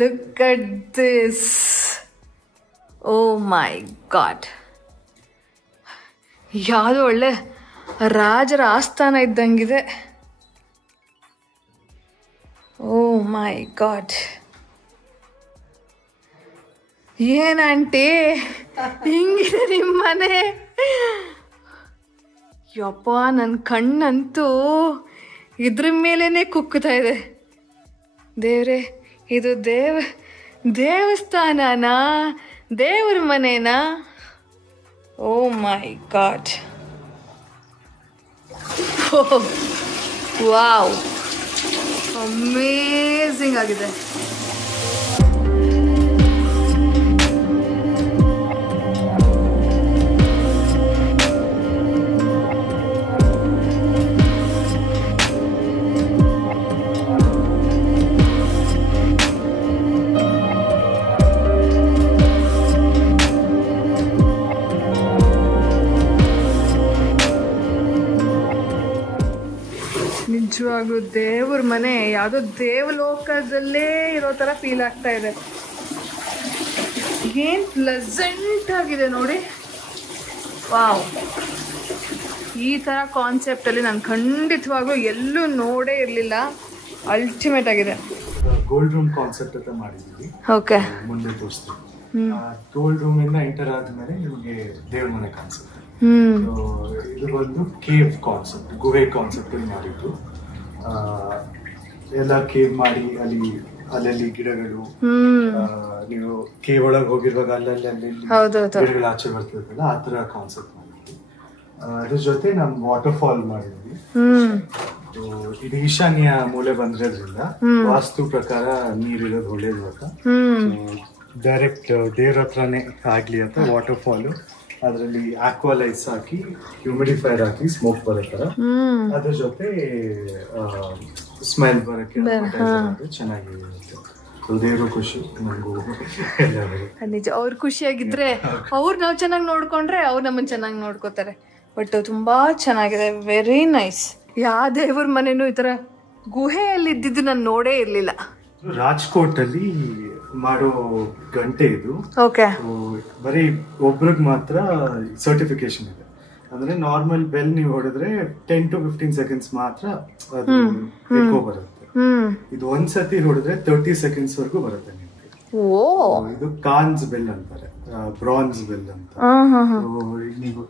look at this. Oh my God, ಯಾವುದೋ ಒಳ್ಳೆ ರಾಜರ ಆಸ್ಥಾನ ಇದ್ದಂಗಿದೆ. ಓ ಮೈ ಗಾಡ್, ಏನ್ ಆಂಟಿ ಹಿಂಗಿದೆ ನಿಮ್ಮ ಮನೆ? ಯಪ್ಪ, ನನ್ನ ಕಣ್ಣಂತೂ ಇದ್ರ ಮೇಲೇನೆ ಕುಕ್ಕುತ್ತಾ ಇದೆ. ದೇವ್ರೆ, ಇದು ದೇವಸ್ಥಾನನಾ, ದೇವ್ರ ಮನೆನಾ? ಓ ಮೈ ಗಾಡ್, ವಾವ್, ಅಮೇಝಿಂಗ್ ಆಗಿದೆ. ನಿಜವಾಗ್ಲೂ ದೇವ್ರ ಮನೆ ಯಾವುದೋ ದೇವಲೋಕದಲ್ಲೇ ಇರೋ ತರ ಫೀಲ್ ಆಗ್ತಾ ಇದೆ. ಏನ್ ಪ್ಲೆಸೆಂಟ್ ಆಗಿದೆ ನೋಡಿ. ವಾವ್, ಈ ತರ ಕಾನ್ಸೆಪ್ಟ್ ಅಲ್ಲಿ ನಾನು ಖಂಡಿತವಾಗ್ಲೂ ಎಲ್ಲೂ ನೋಡೇ ಇರ್ಲಿಲ್ಲ. ಅಲ್ಟಿಮೇಟ್ ಆಗಿದೆ. ಗೋಲ್ಡ್ ರೂಮ್ ಕಾನ್ಸೆಪ್ಟ್ ಅಂತ ಮಾಡಿದ್ವಿ. ಓಕೆ, ಮುಂದೆ ತೋರಿಸ್ತೀವಿ. ಗೋಲ್ಡ್ ರೂಮ್ ಇಂದ ಎಂಟರ್ ಆದ್ಮೇಲೆ ನಿಮಗೆ ದೇವ್ರ ಮನೆ ಕಾನ್ಸೆಪ್ಟ್. ಇದು ಬಂದು ಕೇವ್ ಕಾನ್ಸೆಪ್ಟ್, ಗುಹೆ ಕಾನ್ಸೆಪ್ಟ್ ಅಲ್ಲಿ ಮಾಡಿದ್ದು. ಎಲ್ಲ ಕೇವ್ ಮಾಡಿ ಅಲ್ಲಲ್ಲಿ ಗಿಡಗಳು, ನೀವು ಕೇವ್ ಒಳಗೆ ಹೋಗಿರುವಾಗ ಅಲ್ಲಲ್ಲಿ ಗಿಡಗಳು ಆಚೆ ಬರ್ತಿರ್ತಲ್ಲ, ಆ ತರ ಕಾನ್ಸೆಪ್ಟ್ ಮಾಡಿದ್ವಿ. ಅದ್ರ ಜೊತೆ ನಮ್ ವಾಟರ್ ಫಾಲ್ ಮಾಡಿದ್ವಿ. ಇದು ಈಶಾನ್ಯ ಮೂಲೆ ಬಂದಿರೋದ್ರಿಂದ ವಾಸ್ತು ಪ್ರಕಾರ ನೀರಿರೋದು ಒಳ್ಳೇದು ಅಂತ ಡೈರೆಕ್ಟ್ ದೇವ್ರ ಹತ್ರನೇ ಆಗ್ಲಿ ಅಂತ ವಾಟರ್ ಫಾಲ್, ಅದರಲ್ಲಿ ಆಕ್ವಾಲೈಸ್ ಹಾಕಿ ಹ್ಯೂಮಿಡಿಫೈರ್ ಹಾಕಿ ಸ್ಮೋಕ್ ಬರೋ ತರ, ಅದ್ರ ಜೊತೆ ಸ್ಮೆಲ್ ಬರಕ್ಕೆ ಚೆನ್ನಾಗಿರುತ್ತೆ. ದೇವ್ರು ಖುಷಿ, ನಮಗೂ ನಿಜ. ಅವ್ರು ಖುಷಿಯಾಗಿದ್ರೆ ಅವ್ರು ನಾವು ಚೆನ್ನಾಗಿ ನೋಡ್ಕೊಂಡ್ರೆ ಅವ್ರು ನಮ್ಮನ್ನ ಚೆನ್ನಾಗಿ ನೋಡ್ಕೋತಾರೆ. ಬಟ್ ತುಂಬಾ ಚೆನ್ನಾಗಿದೆ, ವೆರಿ ನೈಸ್. ಯಾವ ದೇವ್ರ ಮನೆನೂ ಈ ತರ ಗುಹೆಯಲ್ಲಿ ಇದ್ದಿದ್ದು ನಾನು ನೋಡೇ ಇರ್ಲಿಲ್ಲ. ರಾಜ್ಕೋಟ್ ಅಲ್ಲಿ ಮಾಡೋ ಗಂಟೆ ಇದು. ಓಕೆ, ಬರೀ ಒಬ್ರಿಗೆ ಮಾತ್ರ ಸರ್ಟಿಫಿಕೇಶನ್ ಇದೆ. ಅಂದ್ರೆ ನಾರ್ಮಲ್ ಬೆಲ್ ನೀವು ಹೊಡೆದ್ರೆ 10 to 15 seconds ಮಾತ್ರ ಅದು ಎಕೋ ಬರುತ್ತೆ. ಇದು ಒಂದ್ಸತಿ ಹೊಡೆದ್ರೆ 30 seconds ವರೆಗೂ ಬರುತ್ತೆ ನಿಮ್ಗೆ. ಇದು ಕಾನ್ಸ್ ಬೆಲ್ ಅಂತಾರೆ, ಬ್ರಾನ್ಸ್ ಬೆಲ್ ಅಂತ. ನೀವು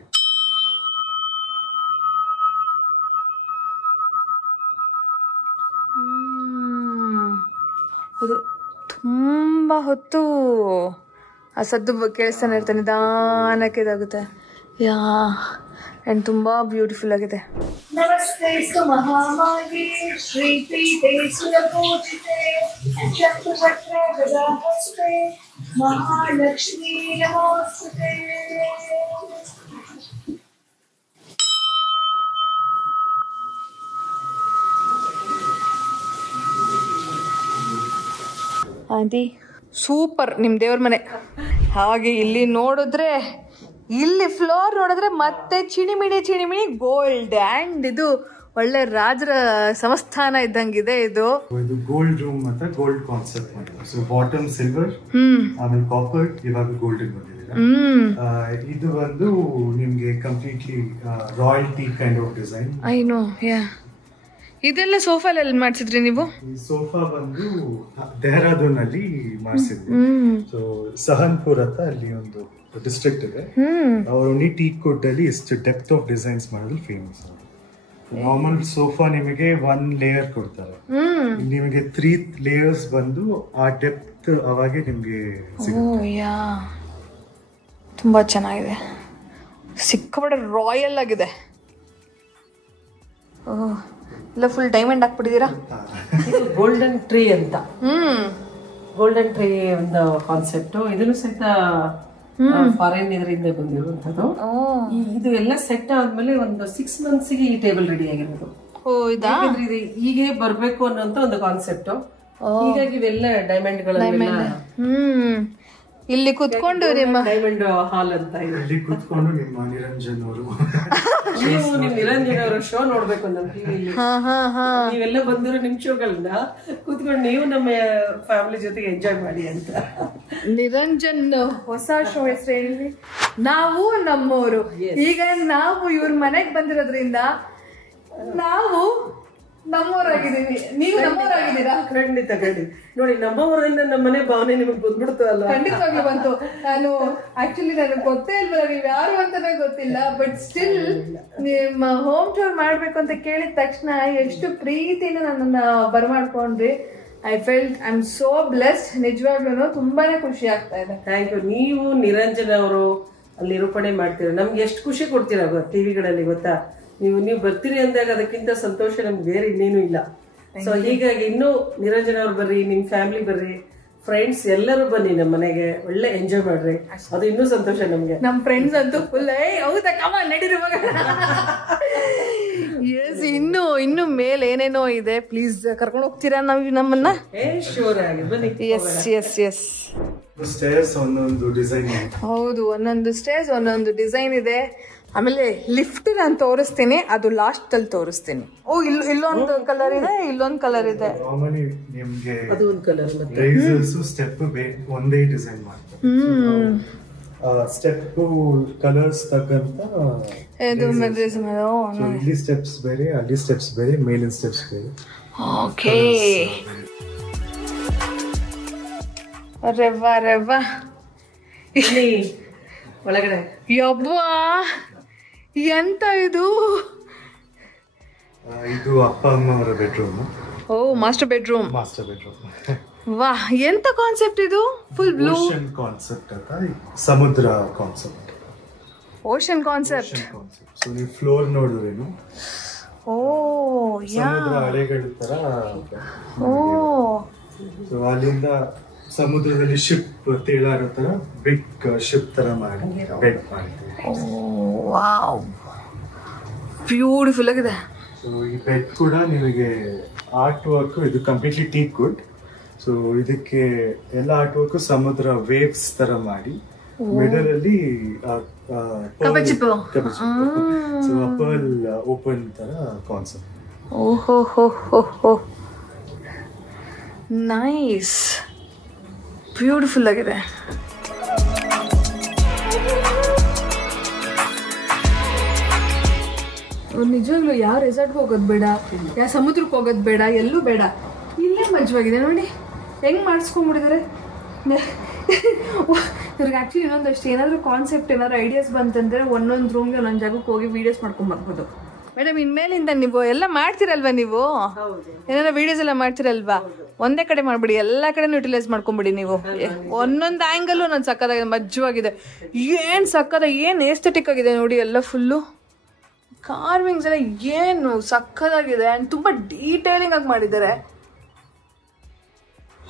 ಅದು ತುಂಬಾ ಹೊತ್ತು ಆ ಸದ್ದು ಕೇಳಿಸ್ತಾನೆ ಇರ್ತಾನೆ, ನಿಧಾನಕ್ಕೆ ಇದಾಗುತ್ತೆ. ಯಾ, ಅಂಡ್ ತುಂಬಾ ಬ್ಯೂಟಿಫುಲ್ ಆಗಿದೆ. ನಮಸ್ತೆ ಮಹಾಮಾಯೆ ಶ್ರೀಪೀಠೆ ಸುರಪೂಜಿತೆ ಚಕ್ರವರ್ತ್ರ ಗದಾಹಸ್ತೆ ಮಹಾಲಕ್ಷ್ಮೀ ನಮೋಸ್ತುತೆ. ಆಂಟಿ, ಸೂಪರ್ ನಿಮ್ಮ ದೇವ್ರ ಮನೆ. ಹಾಗೆ ಇಲ್ಲಿ ನೋಡಿದ್ರೆ, ಇಲ್ಲಿ ಫ್ಲೋರ್ ನೋಡಿದ್ರೆ ಮತ್ತೆ ಚಿಣಿಮಿಣಿ ಗೋಲ್ಡ್. ಅಂಡ್ ಇದು ಒಳ್ಳೆ ರಾಜರ ಸಂಸ್ಥಾನ ಇದ್ದಂಗಿದೆ. ಇದು ಗೋಲ್ಡ್ ರೂಮ್ ಮತ್ತೆ ಗೋಲ್ಡ್ ಕಾನ್ಸೆಪ್ಟ್ ಮಾಡಿದ್ರು. ಸೊ ಬಾಟಮ್ ಸಿಲ್ವರ್, ಆಮೇಲೆ ಕಾಪರ್, ಇವಾಗ ಗೋಲ್ಡನ್ ಬಂದಿದೆ. ಇದು ಬಂದು ನಿಮ್ಗೆ completely royalty kind of design. I know, yeah. ಇದೆಲ್ಲ ಸೋಫಾ ಎಲ್ಲಿ ಮಾಡಿಸಿದ್ರಿ ನೀವು? ಈ ಸೋಫಾ ಬಂದು ಡೆಹರಾಡೂನ್ ಅಲ್ಲಿ ಮಾಡಿಸಿದ್ವಿ. ಸೊ ಸಹನ್ಪುರ್ ಅಂತ ಅಲ್ಲಿ ಒಂದು ಡಿಸ್ಟ್ರಿಕ್ಟ್ ಇದೆ. ಅವರು ಟೀಕ್ವುಡ್ ಅಲ್ಲಿ ಇಷ್ಟು ಡೆಪ್ತ್ ಆಫ್ ಡಿಸೈನ್ಸ್ ಮಾಡೋದು ಫೇಮಸ್. ನಾರ್ಮಲ್ ಸೋಫಾ ನಿಮಗೆ 1 ಲೇಯರ್ ಕೊಡ್ತಾರೆ, ನಿಮಗೆ 3 ಲೇಯರ್ಸ್ ಬಂದು ಆ ಡೆಪ್ತ್ ಅವಾಗೆ ನಿಮ್ಗೆ ಸಿಗುತ್ತೆ. ತುಂಬಾ ಚೆನ್ನಾಗಿದೆ, ಸಿಕ್ಕಾಪಟ್ಟೆ ರಾಯಲ್ ಆಗಿದೆ. ಇಲ್ಲ ಫುಲ್ ಡೈಮಂಡ್ ಹಾಕ್ಬಿಟ್ಟಿದ್ದೀರಾ. ಇದು ಗೋಲ್ಡನ್ ಟ್ರೀ ಅಂತ, ಗೋಲ್ಡನ್ ಟ್ರೀ ಒಂದು ಕಾನ್ಸೆಪ್ಟ್. ಇದನ್ನು ಸಹಿತ ಫಾರಿನ್ ಇದರಿಂದ ಬಂದಿರುವಂತದ್ದು. ಇದು ಎಲ್ಲ ಸೆಟ್ ಆದ್ಮೇಲೆ ಒಂದು 6 months ಗೆ ಈ ಟೇಬಲ್ ರೆಡಿ ಆಗಿರೋದು. ಯಾಕಂದ್ರೆ ಇದು ಹೀಗೆ ಬರ್ಬೇಕು ಅನ್ನೋಂತ ಒಂದು ಕಾನ್ಸೆಪ್ಟ್. ಹೀಗಾಗಿ ಇವೆಲ್ಲ ಡೈಮಂಡ್ ಗಳನ್ನೆಲ್ಲ ಇಲ್ಲಿ ಕುತ್ಕೊಂಡು ನಿಮ್ಮ ಡೈಮಂಡ್ ಹಾಲ್ ಅಂತ ಇದೆ. ಇಲ್ಲಿ ಕುತ್ಕೊಂಡು ನಿಮ್ಮ ನಿರಂಜನ್ ಅವರು ನೀವು ನಿಮ್ ನಿರಂಜನ್ ಅವರ ಶೋ ನೋಡ್ಬೇಕು ನಮ್ಮ ಟಿವಿಲಿ. ನೀವೆಲ್ಲ ಬಂದಿರೋ ನಿಮ್ ಶೋಗಳನ್ನ ಕುತ್ಕೊಂಡು ನೀವು ನಮ್ಮ ಫ್ಯಾಮಿಲಿ ಜೊತೆಗೆ ಎಂಜಾಯ್ ಮಾಡಿ ಅಂತ. ನಿರಂಜನ್ ಹೊಸ ಶೋ ಹೆಸರು ಹೇಳಿ. ನಾವು ನಮ್ಮವರು. ಈಗ ನಾವು ಇವ್ರ ಮನೆಗ್ ಬಂದಿರೋದ್ರಿಂದ ನಾವು ನಮ್ಮವರಾಗಿದ್ದೀವಿ, ನೀವು ನಮ್ಮವರಾಗಿದ್ದೀರಾ. ಖಂಡಿತ ನೋಡಿ, ನಮ್ಮವರಿಂದ ನಮ್ಮ ಮನೆ ಭಾವನೆ ನಿಮಗೆ ಬಂದ್ಬಿಡ್ತಲ್ಲ. ಖಂಡಿತವಾಗ್ಲೂ ಬಂತು. ನಾನು ನನಗೆ ಗೊತ್ತೇ ಇಲ್ವಲ್ಲ ನೀವು ಯಾರು ಅಂತಾನೆ ಗೊತ್ತಿಲ್ಲ, ಬಟ್ ಸ್ಟಿಲ್ ನಿಮ್ಮ ಹೋಮ್ ಟೂರ್ ಮಾಡ್ಬೇಕು ಅಂತ ಕೇಳಿದ ತಕ್ಷಣ ಎಷ್ಟು ಪ್ರೀತಿನ ನನ್ನನ್ನ ಬರಮಾಡ್ಕೊಂಡ್ರಿ. I am so blessed. ನಿಜವಾಗ್ಲೂ ತುಂಬಾನೇ ಖುಷಿ ಆಗ್ತಾ ಇದೆ. Thank you. ನೀವು ನಿರಂಜನ್ ಅವರು ಅಲ್ಲಿ ನಿರೂಪಣೆ ಮಾಡ್ತೀರ, ನಮ್ಗೆ ಎಷ್ಟು ಖುಷಿ ಕೊಡ್ತೀರ ಟಿವಿಗಳಲ್ಲಿ ಗೊತ್ತಾ. ನೀವು ಬರ್ತೀರಿ ಅಂದಾಗ ಅದಕ್ಕಿಂತ ಸಂತೋಷ ನಮ್ಗೆ ಬೇರೆ ಇನ್ನೇನು ಇಲ್ಲ. ಸೊ ಹೀಗಾಗಿ ಇನ್ನೂ ನಿರಂಜನ್ ಅವ್ರು ಬರ್ರಿ, ನಿಮ್ ಫ್ಯಾಮಿಲಿ ಬರ್ರಿ, ಫ್ರೆಂಡ್ಸ್ ಎಲ್ಲರೂ ಬನ್ನಿ ನಮ್ಮ ಮನೆಗೆ, ಒಳ್ಳೆ ಎಂಜಾಯ್ ಮಾಡ್ರಿ. ಅದು ಇನ್ನೂ ಸಂತೋಷ ನಮ್ಗೆ. ನಮ್ ಫ್ರೆಂಡ್ಸ್ ಅಂತೂ ಫುಲ್ ಹೌದಾ ಕಮ ನಡೀರುವಾಗ ಎಸ್. ಇನ್ನು ಮೇಲೆ ಏನೇನೋ ಇದೆ. ಪ್ಲೀಸ್ ಕರ್ಕೊಂಡು ಹೋಗ್ತೀರಾ ನಮ್ಮನ್ನ? ಶೋರ್ ಆಗಿ ಬನ್ನಿ. ಎಸ್ ಸ್ಟೇರ್ಸ್ ಒಂದೊಂದು ಡಿಸೈನ್. ಹೌದು, ಒಂದೊಂದು ಸ್ಟೇರ್ಸ್ ಒಂದೊಂದು ಡಿಸೈನ್ ಇದೆ. ಆಮೇಲೆ ಲಿಫ್ಟ್ ನಾನು ತೋರಿಸ್ತೀನಿ, ಅದು ಲಾಸ್ಟ್ ಅಲ್ಲಿ ತೋರಿಸ್ತೀನಿ. ಇಲ್ಲೊಂದು ಕಲರ್ ಇದೆ, ಇಲ್ಲೊಂದು ಕಲರ್ ಇದೆ. ನಾರ್ಮಲಿ ನಿಮ್ಗೆ ಅದು ಒಂದು ಕಲರ್ ರೈಸರ್ಸ್ ಸ್ಟೆಪ್ ಒಂದೇ ಡಿಸೈನ್ ಮಾಡ್ತಾರೆ. ಸ್ಟೆಪ್ ಕಲರ್ಸ್ ತಕ್ಕಂತ ಇಲ್ಲಿ ಸ್ಟೆಪ್ಸ್ ಬೇರೆ, ಅಲ್ಲಿ ಸ್ಟೆಪ್ಸ್ ಬೇರೆ, ಮೇಲಿನ ಸ್ಟೆಪ್ಸ್ ಬೇರೆ. ಓಕೆ. ರೆವ್ವಾ ಒಳಗಡೆ ಯಬ್ಬಾ ಎಂತ ಇದು? ಇದು ಅಪ್ಪ ಅಮ್ಮ ಅವರ ಬೆಡ್ರೂಮ್. ಓ, ಮಾಸ್ಟರ್ ಬೆಡ್ರೂಮ್. ವಾಹ್, ಎಂತ ಕಾನ್ಸೆಪ್ಟ್ ಇದು? ಫುಲ್ ಬ್ಲೂ ಕಾನ್ಸೆಪ್ಟ್ ಅಂತ, ಸಮುದ್ರ ಕಾನ್ಸೆಪ್ಟ್, ಓಷನ್ ಕಾನ್ಸೆಪ್ಟ್. ಸೊ ನೀವು ಫ್ಲೋರ್ ನೋಡಿದ್ರೇನು ಓ ಸಮುದ್ರ ಅಲೆಗಳ ತರ. ಸೊ ಅಲ್ಲಿಂದ ಸಮುದ್ರದಲ್ಲಿ ಶಿಪ್ ತೇಲಾಡೋ ತರ ಬಿಗ್ ಶಿಪ್ ತರ ಮಾಡಿ ಬೆಡ್ ಮಾಡ್ತೀವಿ. ವಾವ್, ಬ್ಯೂಟಿಫುಲ್ ಆಗಿದೆ. ಸೊ ಈ ಬೆಡ್ ಕೂಡ ನಿಮಗೆ ಆರ್ಟ್ ವರ್ಕ್, ಇದು ಕಂಪ್ಲೀಟ್ಲಿ ಟೀಕ್ ವುಡ್. ಸೊ ಇದಕ್ಕೆ ಎಲ್ಲ ಆರ್ಟ್ ವರ್ಕ್ ಸಮುದ್ರ ವೇವ್ಸ್ ತರ ಮಾಡಿ ಮಿಡಲ್ ಅಲ್ಲಿ ಪರ್ಲ್ ಓಪನ್ ತರ ಕಾನ್ಸೆಪ್ಟ್. ಓಹೋ, ನೈಸ್, ಬ್ಯೂಟಿಫುಲ್ ಆಗಿದೆ. ನಿಜವಾಗ್ಲೂ ಯಾವ ರೆಸಾರ್ಟ್ಗೆ ಹೋಗೋದು ಬೇಡ, ಯಾವ ಸಮುದ್ರಕ್ಕೆ ಹೋಗೋದು ಬೇಡ, ಎಲ್ಲೂ ಬೇಡ, ಇಲ್ಲೇ ಮಜವಾಗಿದೆ ನೋಡಿ ಹೆಂಗ್ ಮಾಡಿಸ್ಕೊಂಡ್ಬಿಟ್ಟಿದ್ದಾರೆ. ಇವ್ರಿಗೆ ಆ್ಯಕ್ಚುಲಿ ಇನ್ನೊಂದಷ್ಟು ಏನಾದರೂ ಕಾನ್ಸೆಪ್ಟ್ ಏನಾದ್ರು ಐಡಿಯಾಸ್ ಬಂತಂದರೆ ಒಂದೊಂದು ರೂಮ್ಗೆ ಒಂದೊಂದು ಜಾಗಕ್ಕೆ ಹೋಗಿ ವೀಡಿಯೋಸ್ ಮಾಡ್ಕೊಂಡ್ಬರ್ಬೋದು. ಮೇಡಮ್, ಇನ್ಮೇಲಿಂದ ನೀವು ಎಲ್ಲ ಮಾಡ್ತೀರಲ್ವಾ, ನೀವು ಏನಾರ ವಿಡಿಯೋಸ್ ಎಲ್ಲ ಮಾಡ್ತೀರಲ್ವಾ, ಒಂದೇ ಕಡೆ ಮಾಡ್ಬಿಡಿ, ಎಲ್ಲ ಕಡೆನೂ ಯುಟಿಲೈಸ್ ಮಾಡ್ಕೊಂಬಿಡಿ. ನೀವು ಒಂದೊಂದು ಆ್ಯಂಗಲ್ ಒಂದೊಂದು ಸಕ್ಕದಾಗಿದೆ, ಮಜ್ಜವಾಗಿದೆ. ಏನು ಸಕ್ಕದ, ಏನು ಏಸ್ಥೆಟಿಕ್ ಆಗಿದೆ ನೋಡಿ. ಎಲ್ಲ ಫುಲ್ಲು ಕಾರ್ವಿಂಗ್ಸ್ ಎಲ್ಲ ಏನು ಸಕ್ಕದಾಗಿದೆ ಆ್ಯಂಡ್ ತುಂಬ ಡೀಟೇಲಿಂಗ್ ಆಗಿ ಮಾಡಿದ್ದಾರೆ.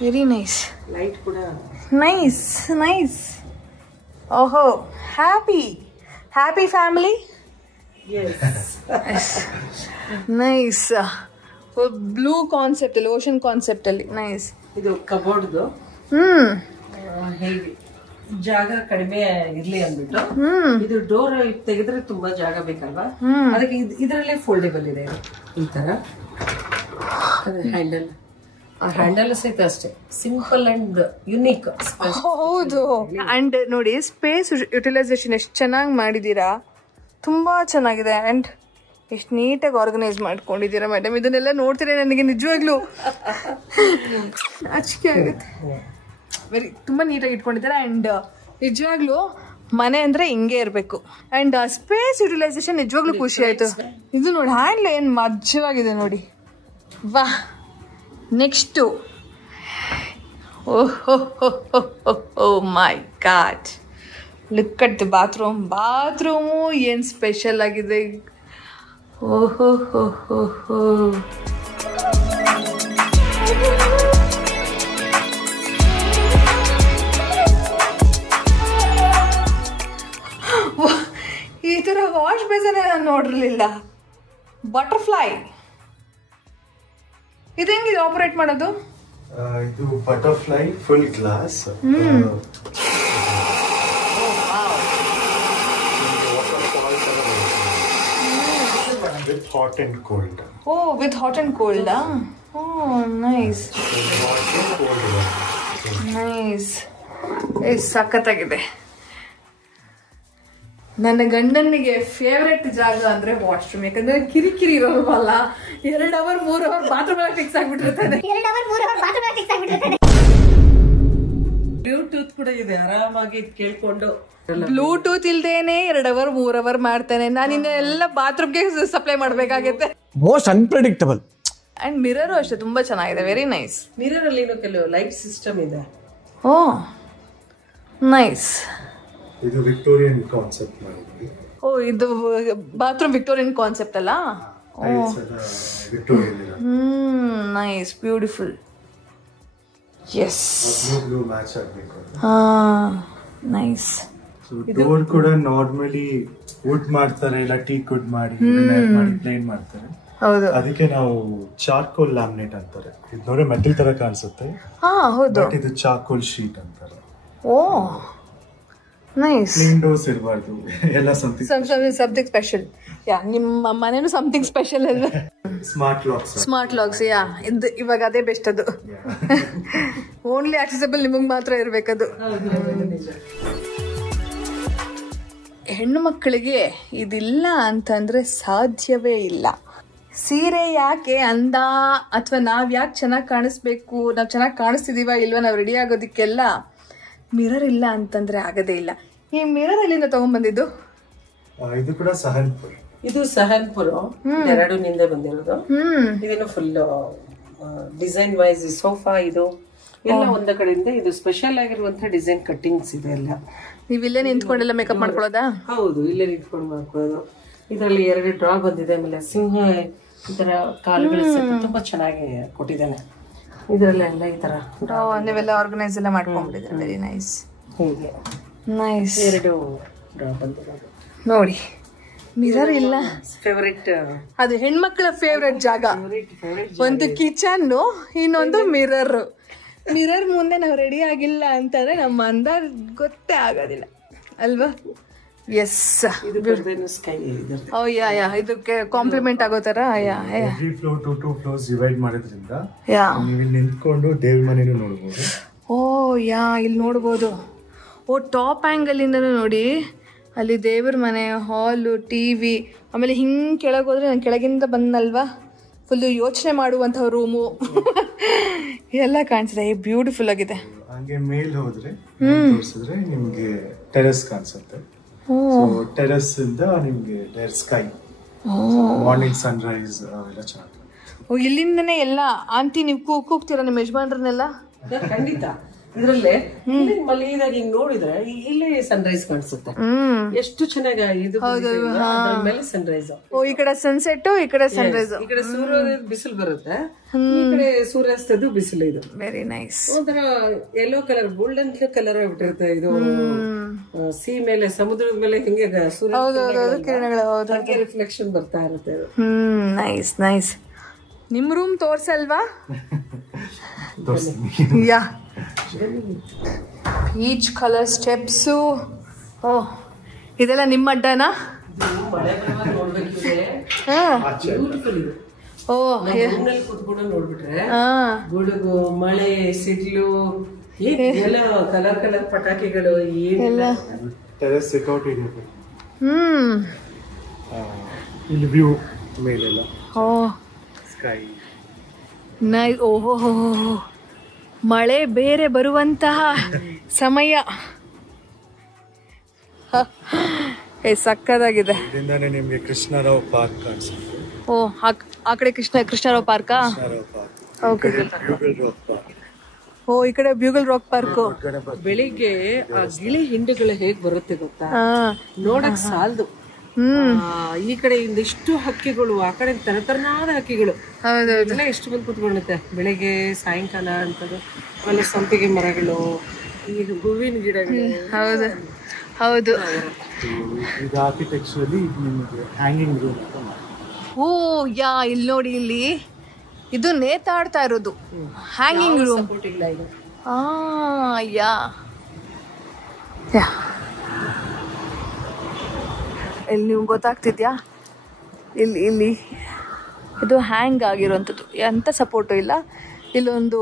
Very nice. ಲೈಟ್ ಕೂಡ ನೈಸ್. ಓಹೋ, happy family. Nice. Blue concept ಅಲ್ಲಿ, ಓಷನ್ ಕಾನ್ಸೆಪ್ಟ್ ಅಲ್ಲಿ. ನೈಸ್. ಇದು ಕಬೋರ್ಡ್ದು ಹೇಗೆ ಜಾಗ ಕಡಿಮೆ ಇರ್ಲಿ ಅಂದ್ಬಿಟ್ಟು ಇದು ಡೋರ್ ತೆಗೆದ್ರೆ ತುಂಬಾ ಜಾಗ ಬೇಕಲ್ವಾ, ಅದಕ್ಕೆ ಇದರಲ್ಲೇ ಫೋಲ್ಡೇಬಲ್ ಇದೆ ಈ ತರ. ಹ್ಯಾಂಡಲ್, ಆ ಹ್ಯಾಂಡಲ್ ಸಹಿತ ಅಷ್ಟೇ ಸಿಂಪಲ್ ಅಂಡ್ ಯುನೀಕ್. ಹೌದು. ಅಂಡ್ ನೋಡಿ, ಸ್ಪೇಸ್ ಯುಟಿಲೈಸೇಷನ್ ಎಷ್ಟು ಚೆನ್ನಾಗಿ ಮಾಡಿದೀರಾ, ತುಂಬಾ ಚೆನ್ನಾಗಿದೆ. ಅಂಡ್ ಎಷ್ಟು ನೀಟಾಗಿ ಆರ್ಗನೈಸ್ ಮಾಡ್ಕೊಂಡಿದ್ದೀರಾ ಮೇಡಮ್. ಇದನ್ನೆಲ್ಲ ನೋಡ್ತೀರಾ ನನಗೆ ನಿಜವಾಗ್ಲೂ ಅಚ್ಚಿಕೆ ಆಗುತ್ತೆ. ತುಂಬ ನೀಟಾಗಿ ಇಟ್ಕೊಂಡಿದ್ದಾರೆ. ಆ್ಯಂಡ್ ನಿಜವಾಗ್ಲೂ ಮನೆ ಅಂದರೆ ಹಿಂಗೆ ಇರಬೇಕು. ಆ್ಯಂಡ್ ಸ್ಪೇಸ್ ಯುಟಿಲೈಸೇಷನ್ ನಿಜವಾಗ್ಲೂ ಖುಷಿ ಆಯಿತು. ಇದು ನೋಡಿ, ಹ್ಯಾಂಡ್ಲ್ ಏನು ಮಜ್ಜವಾಗಿದೆ ನೋಡಿ. ವಾ, next, oh my god, look at the bathroom ಏನು ಸ್ಪೆಷಲ್ ಆಗಿದೆ. ಓಹೋ, ಈ ಥರ ವಾಶ್ ಬೇಸನ್ ನಾನು ನೋಡಿರಲಿಲ್ಲ. ಬಟರ್ಫ್ಲೈ, ಇದು ಹೆಂಗಿದೆ ಆಪರೇಟ್ ಮಾಡೋದು? ಇದು butterfly full glass. With hot and cold. Oh with hot and cold. Oh nice nice. ಸಖತ್ತಾಗಿದೆ. ನನ್ನ ಗಂಡನಿಗೆ ಫೇವ್ರೆಟ್ ಜಾಗ ಅಂದ್ರೆ ವಾಶ್ರೂಮ್. ಯಾಕಂದ್ರೆ ಕಿರಿಕಿರಿ ಇರೋಲ್ವಲ್ಲ. 2 ಅವರ್ 3 ಅವರ್ ಬಾತ್ರೂಮ್ ಫಿಕ್ಸ್ ಆಗ್ಬಿಟ್ಟಿರ್ತಾನೆ. ಬ್ಲೂಟೂತ್ ಕೂಡ ಇದೆ, ಆರಾಮಾಗಿ ಕೇಳ್ಕೊಂಡು. ಬ್ಲೂಟೂತ್ ಇಲ್ದೇನೆ 2 ಅವರ್ 3 ಅವರ್ ಮಾಡ್ತಾನೆ. ನಾನು ಇನ್ನೆಲ್ಲ ಬಾತ್ರೂಮ್ಗೆ ಸಪ್ಲೈ ಮಾಡ್ಬೇಕಾಗತ್ತೆ. Most unpredictable. ಅಂಡ್ ಮಿರರ್ ಅಷ್ಟೇ ತುಂಬಾ ಚೆನ್ನಾಗಿದೆ. Very nice. ಮಿರರ್ ಅಲ್ಲಿ ಕೆಲವು ಲೈಟ್ ಸಿಸ್ಟಮ್ ಇದೆ. Oh nice. ಇದು ವಿಕ್ಟೋರಿಯನ್ ಕಾನ್ಸೆಪ್ಟ್ ಮಾಡಿದ್ವಿ. ಓ ಇದು ಬಾತ್ರೂಮ್ ವಿಕ್ಟೋರಿಯನ್ ಕಾನ್ಸೆಪ್ಟ್ ಅಲ್ಲ? Nice beautiful. Yes blue match ಆಗಬೇಕು. ನೈಸ್. ಡೋರ್ ಕೂಡ ನಾರ್ಮಲಿ ವುಡ್ ಮಾಡ್ತಾರೆ, ಇಲ್ಲ ಟೀಕ್ ವುಡ್ ಮಾಡಿ ಪ್ಲೇನ್ ಮಾಡ್ತಾರೆ. ಹೌದು. ಅದಕ್ಕೆ ನಾವು ಚಾರ್ಕೋಲ್ ಲ್ಯಾಮಿನೇಟ್ ಅಂತಾರೆ. ಇದು ನೋಡಿ ಮೆಟಲ್ ತರ ಕಾಣಿಸುತ್ತೆ. ಹೌದು. ಇದು ಚಾರ್ಕೋಲ್ ಶೀಟ್ ಅಂತಾರೆ. ಓ ನೈಸ್. ಕ್ಲೀನ್ ಡೋರ್ಸ್ ಇರಬಾರ್ದು, ಎಲ್ಲ ಸಮಥಿಂಗ್ ಸ್ಪೆಷಲ್. ಯಾ ನಿಮ್ಮ ಮನೇನು ಸಮಥಿಂಗ್ ಸ್ಪೆಷಲ್ ಅಲ್ವಾ? Smart locks. ಯಾ ಇದು ಇವಾಗ ಅದೇ ಬೆಸ್ಟ್. ಅದು ಓನ್ಲಿ ಆಕ್ಸೆಸಿಬಲ್ ನಿಮಗೆ ಮಾತ್ರ ಇರ್ಬೇಕದು. ಹೆಣ್ಣು ಮಕ್ಕಳಿಗೆ ಇದಿಲ್ಲ ಅಂತಂದ್ರೆ ಸಾಧ್ಯವೇ ಇಲ್ಲ. ಸೀರೆ ಯಾಕೆ ಅಂದ ಅಥವಾ ನಾವ್ ಯಾಕೆ ಚೆನ್ನಾಗಿ ಕಾಣಿಸ್ಬೇಕು, ನಾವ್ ಚೆನ್ನಾಗಿ ಕಾಣಿಸ್ತಿದೀವ ಇಲ್ವಾ, ನಾವ್ ರೆಡಿ ಆಗೋದಿಕ್ಕೆಲ್ಲ ಮಿರರ್ ಇಲ್ಲ ಅಂತಂದ್ರೆ ಆಗದೇ ಇಲ್ಲ. ಈ ಮಿರರ್ ಎಲ್ಲಿಂದ ತಗೊಂಡ್ಬಂದಿದ್ದು? ಇದು ಕೂಡ ಸಹನ್ಪುರ್. ಇದು ಸಹನ್ಪುರ, ಡೆರಾಡೂನ್ನಿಂದ ಬಂದಿರೋದು. ಇದನ್ನು ಫುಲ್ ಡಿಸೈನ್ ವೈಸ್ ಸೋಫಾ ಇದು ಎಲ್ಲ ಒಂದ ಕಡೆಯಿಂದ. ಇದು ಸ್ಪೆಷಲ್ ಆಗಿರುವಂತಹ ಡಿಸೈನ್ ಕಟ್ಟಿಂಗ್ಸ್ ಇದೆ ಎಲ್ಲ. ನೀವು ಇಲ್ಲೇ ನಿಂತ್ಕೊಂಡೆಲ್ಲ ಮೇಕಪ್ ಮಾಡ್ಕೊಳ್ಳೋದಾ? ಹೌದು, ಇಲ್ಲೇ ನಿಂತ್ಕೊಂಡು ಮಾಡ್ಕೊಳ್ಳೋದು. ಇದರಲ್ಲಿ 2 ಡ್ರಾ ಬಂದಿದೆ. ಆಮೇಲೆ ಸಿಂಹ ಈ ತರ ಕಾಲುಗಳು ತುಂಬಾ ಚೆನ್ನಾಗಿ ಕೊಟ್ಟಿದ್ದಾನೆ. ಇದರಲ್ಲೆಲ್ಲ ಈ ತರ ನೀವೆಲ್ಲ ಆರ್ಗನೈಸ್ ಎಲ್ಲ ಮಾಡ್ಕೊಂಡ್ಬಿಟ್ಟಿದ್ರೆ ವೆರಿ ನೈಸ್. ಹೀಗೆ ನೈಸ್. 2 ಡ್ರಾ ಬಂದಿರೋದು ನೋಡಿ. ಮಿರರ್ ಇಲ್ಲ. ಫೇವರೇಟ್, ಅದು ಹೆಣ್ಮಕ್ಳ ಫೇವ್ರೆಟ್ ಜಾಗ. ಒಂದು ಕಿಚನ್, ಇನ್ನೊಂದು ಮಿರರ್. ಮಿರರ್ ಮುಂದೆ ನಾವು ರೆಡಿ ಆಗಿಲ್ಲ ಅಂತಂದ್ರೆ ನಮ್ಮ ಅಂದ ಗೊತ್ತೇ ಆಗೋದಿಲ್ಲ ಅಲ್ವಾ? ಎಸ್. ಯಾ ಇದಕ್ಕೆ ಕಾಂಪ್ಲಿಮೆಂಟ್ ಆಗೋ ತರ. ಫ್ಲೋರ್ 2 ಫ್ಲೋರ್ಸ್ ಡಿವೈಡ್ ಮಾಡೋದ್ರಿಂದ ನೀವು ನಿಂತ್ಕೊಂಡು ದೇವ್ರ ಮನೆನೂ ನೋಡಬಹುದು. ಓ ಯಾ ಇಲ್ಲಿ ನೋಡ್ಬೋದು. ಓ ಟಾಪ್ ಆಂಗಲ್ ಇಂದನೂ ನೋಡಿ. ಅಲ್ಲಿ ದೇವ್ರ ಮನೆ, ಹಾಲು, ಟಿವಿ, ಆಮೇಲೆ ಹಿಂಗೆ ಕೆಳಗೆ ಹೋದ್ರೆ ನಾನು ಕೆಳಗಿಂದ ಬಂದಲ್ವಾ ಫುಲ್ಲು ಯೋಚನೆ ಮಾಡುವಂತಹ ರೂಮು ಎಲ್ಲ ಕಾಣಿಸಿದೆ. ಬ್ಯೂಟಿಫುಲ್ ಆಗಿದೆ. ಹಂಗೆ ಮೇಲ್ ಹೋದ್ರೆ ತೋರಿಸಿದ್ರೆ ನಿಮ್ಗೆ ಟೆರೆಸ್ ಕಾಣಿಸುತ್ತೆ. ಟೆರೆಸ್ ಇಂದ ನಿಮ್ಗೆ ಸ್ಕೈ, ಮಾರ್ನಿಂಗ್ ಸನ್ರೈಸ್ ಎಲ್ಲ ಚೆನ್ನಾಗಿ. ಓ ಇಲ್ಲಿಂದನೇ ಎಲ್ಲ. ಆಂಟಿ ನೀವು ಕೂಗ್ತೀರಾ ನಿಮ್ಮ ಯಜಮಾನ್ರನ್ನೆಲ್ಲ? ಖಂಡಿತ. ಇದ್ರಲ್ಲೇ ಮಲಗಿದಾಗ ಹಿಂಗ್ ನೋಡಿದ್ರೆ ಇಲ್ಲೇ ಸನ್ರೈಸ್ ಕಾಣಿಸುತ್ತೆ. ಎಷ್ಟು ಚೆನ್ನಾಗಿ ಇದು ಮೇಲೆ ಸನ್ರೈಸ್. ಓ ಈ ಕಡೆ ಸನ್ಸೆಟ್, ಈ ಕಡೆ ಸನ್ರೈಸ್. ಈ ಕಡೆ ಸೂರ್ಯೋದಯ ಬಿಸಿಲು ಬರುತ್ತೆ, ಈ ಕಡೆ ಸೂರ್ಯಾಸ್ತದ ಬಿಸಿಲು. ಇದು ವೆರಿ ನೈಸ್. ಒಂಥರ ಯೆಲ್ಲೋ ಕಲರ್, ಗೋಲ್ಡನ್ ಕಲರ್ ಆಗ್ಬಿಟ್ಟಿರುತ್ತೆ. ಇದು ಸೀ ಮೇಲೆ, ಸಮುದ್ರದ ಮೇಲೆ ಹಿಂಗೆ ಸೂರ್ಯ ರಿಫ್ಲೆಕ್ಷನ್ ಬರ್ತಾ ಇರುತ್ತೆ. Nice nice. ನಿಮ್ ರೂಮ್ ತೋರ್ಸಲ್ವಾ? ಯಾ ಈಚ್ ಕಲರ್ ಸ್ಟೆಪ್ಸು. ಓ ಇದೆಲ್ಲ ನಿಮ್ಮ ಅಡ್ಡನಾ? ಓ ಕೂತ್ಕೊಂಡು ನೋಡ್ಬಿಟ್ರೆ ಗುಡುಗು, ಮಳೆ, ಸಿಡ್ಲು, ಎಲ್ಲ ಕಲರ್ ಕಲರ್ ಪಟಾಕಿಗಳು ಏನೆಲ್ಲ. ಟೆರೆಸ್ ಸಿಕ್ಔಟ್ ಇದೆ. ಇಲ್ಲಿ ವ್ಯೂ ಮೇಲೆಲ್ಲ. ಓ ಸ್ಕೈ ನೈಸ್. ಓಹೋ ಮಳೆ ಬೇರೆ ಬರುವಂತಹ ಸಮಯ. ಸಕ್ಕದಾಗಿದೆ. ಇದರಿಂದಾನೇ ನಿಮಗೆ ಕೃಷ್ಣರಾವ್ ಪಾರ್ಕ್ ಕಾಣಿಸುತ್ತೆ. ಓ ಆ ಕಡೆ ಕೃಷ್ಣರಾವ್ ಪಾರ್ಕಾ? ಓಕೆ. ಓ ಈ ಕಡೆ ಬ್ಯೂಗಲ್ ರಾಕ್ ಪಾರ್ಕ್. ಬೆಳಿಗ್ಗೆ ಆ ಗಿಳಿ ಹಿಂಡುಗಳು ಹೇಗ್ ಬರುತ್ತೆ ಗೊತ್ತಾ, ನೋಡಕ್ ಸಾಲದು. ಈ ಕಡೆ ಇಷ್ಟು ಹಕ್ಕಿಗಳು, ಆ ಕಡೆ ತರತರನಾದ ಹಕ್ಕಿಗಳು ಎಲ್ಲ ಎಷ್ಟು ಬಂದು ಕೂತ್ಕೊಳ್ಳುತ್ತೆ ಬೆಳಿಗ್ಗೆ ಸಾಯಂಕಾಲ ಅಂತದ್ದು. ಆಮೇಲೆ ಸಂಪಿಗೆ ಮರಗಳು, ಈ ಹೂವಿನ ಗಿಡಗಳು. ಹೌದು ಹೌದು. ಇದು ಆರ್ಕಿಟೆಕ್ಚರಲಿ ನಿಮಗೆ ಹ್ಯಾಂಗಿಂಗ್ ರೂಮ್ ಅಂತ ಮಾಡಿ. ಓ ಯಾ ಇಲ್ಲಿ ನೋಡಿ, ಇಲ್ಲಿ ಇದು ನೇತಾಡ್ತಾ ಇರೋದು ಹ್ಯಾಂಗಿಂಗ್ ರೂಮ್. ಯಾ ಇಲ್ಲಿ ನಿಮ್ಗೆ ಗೊತ್ತಾಗ್ತಿದ್ಯಾ? ಇಲ್ಲಿ ಇದು ಹ್ಯಾಂಗ್ ಆಗಿರುವಂಥದ್ದು, ಎಂತ ಸಪೋರ್ಟು ಇಲ್ಲ. ಇಲ್ಲೊಂದು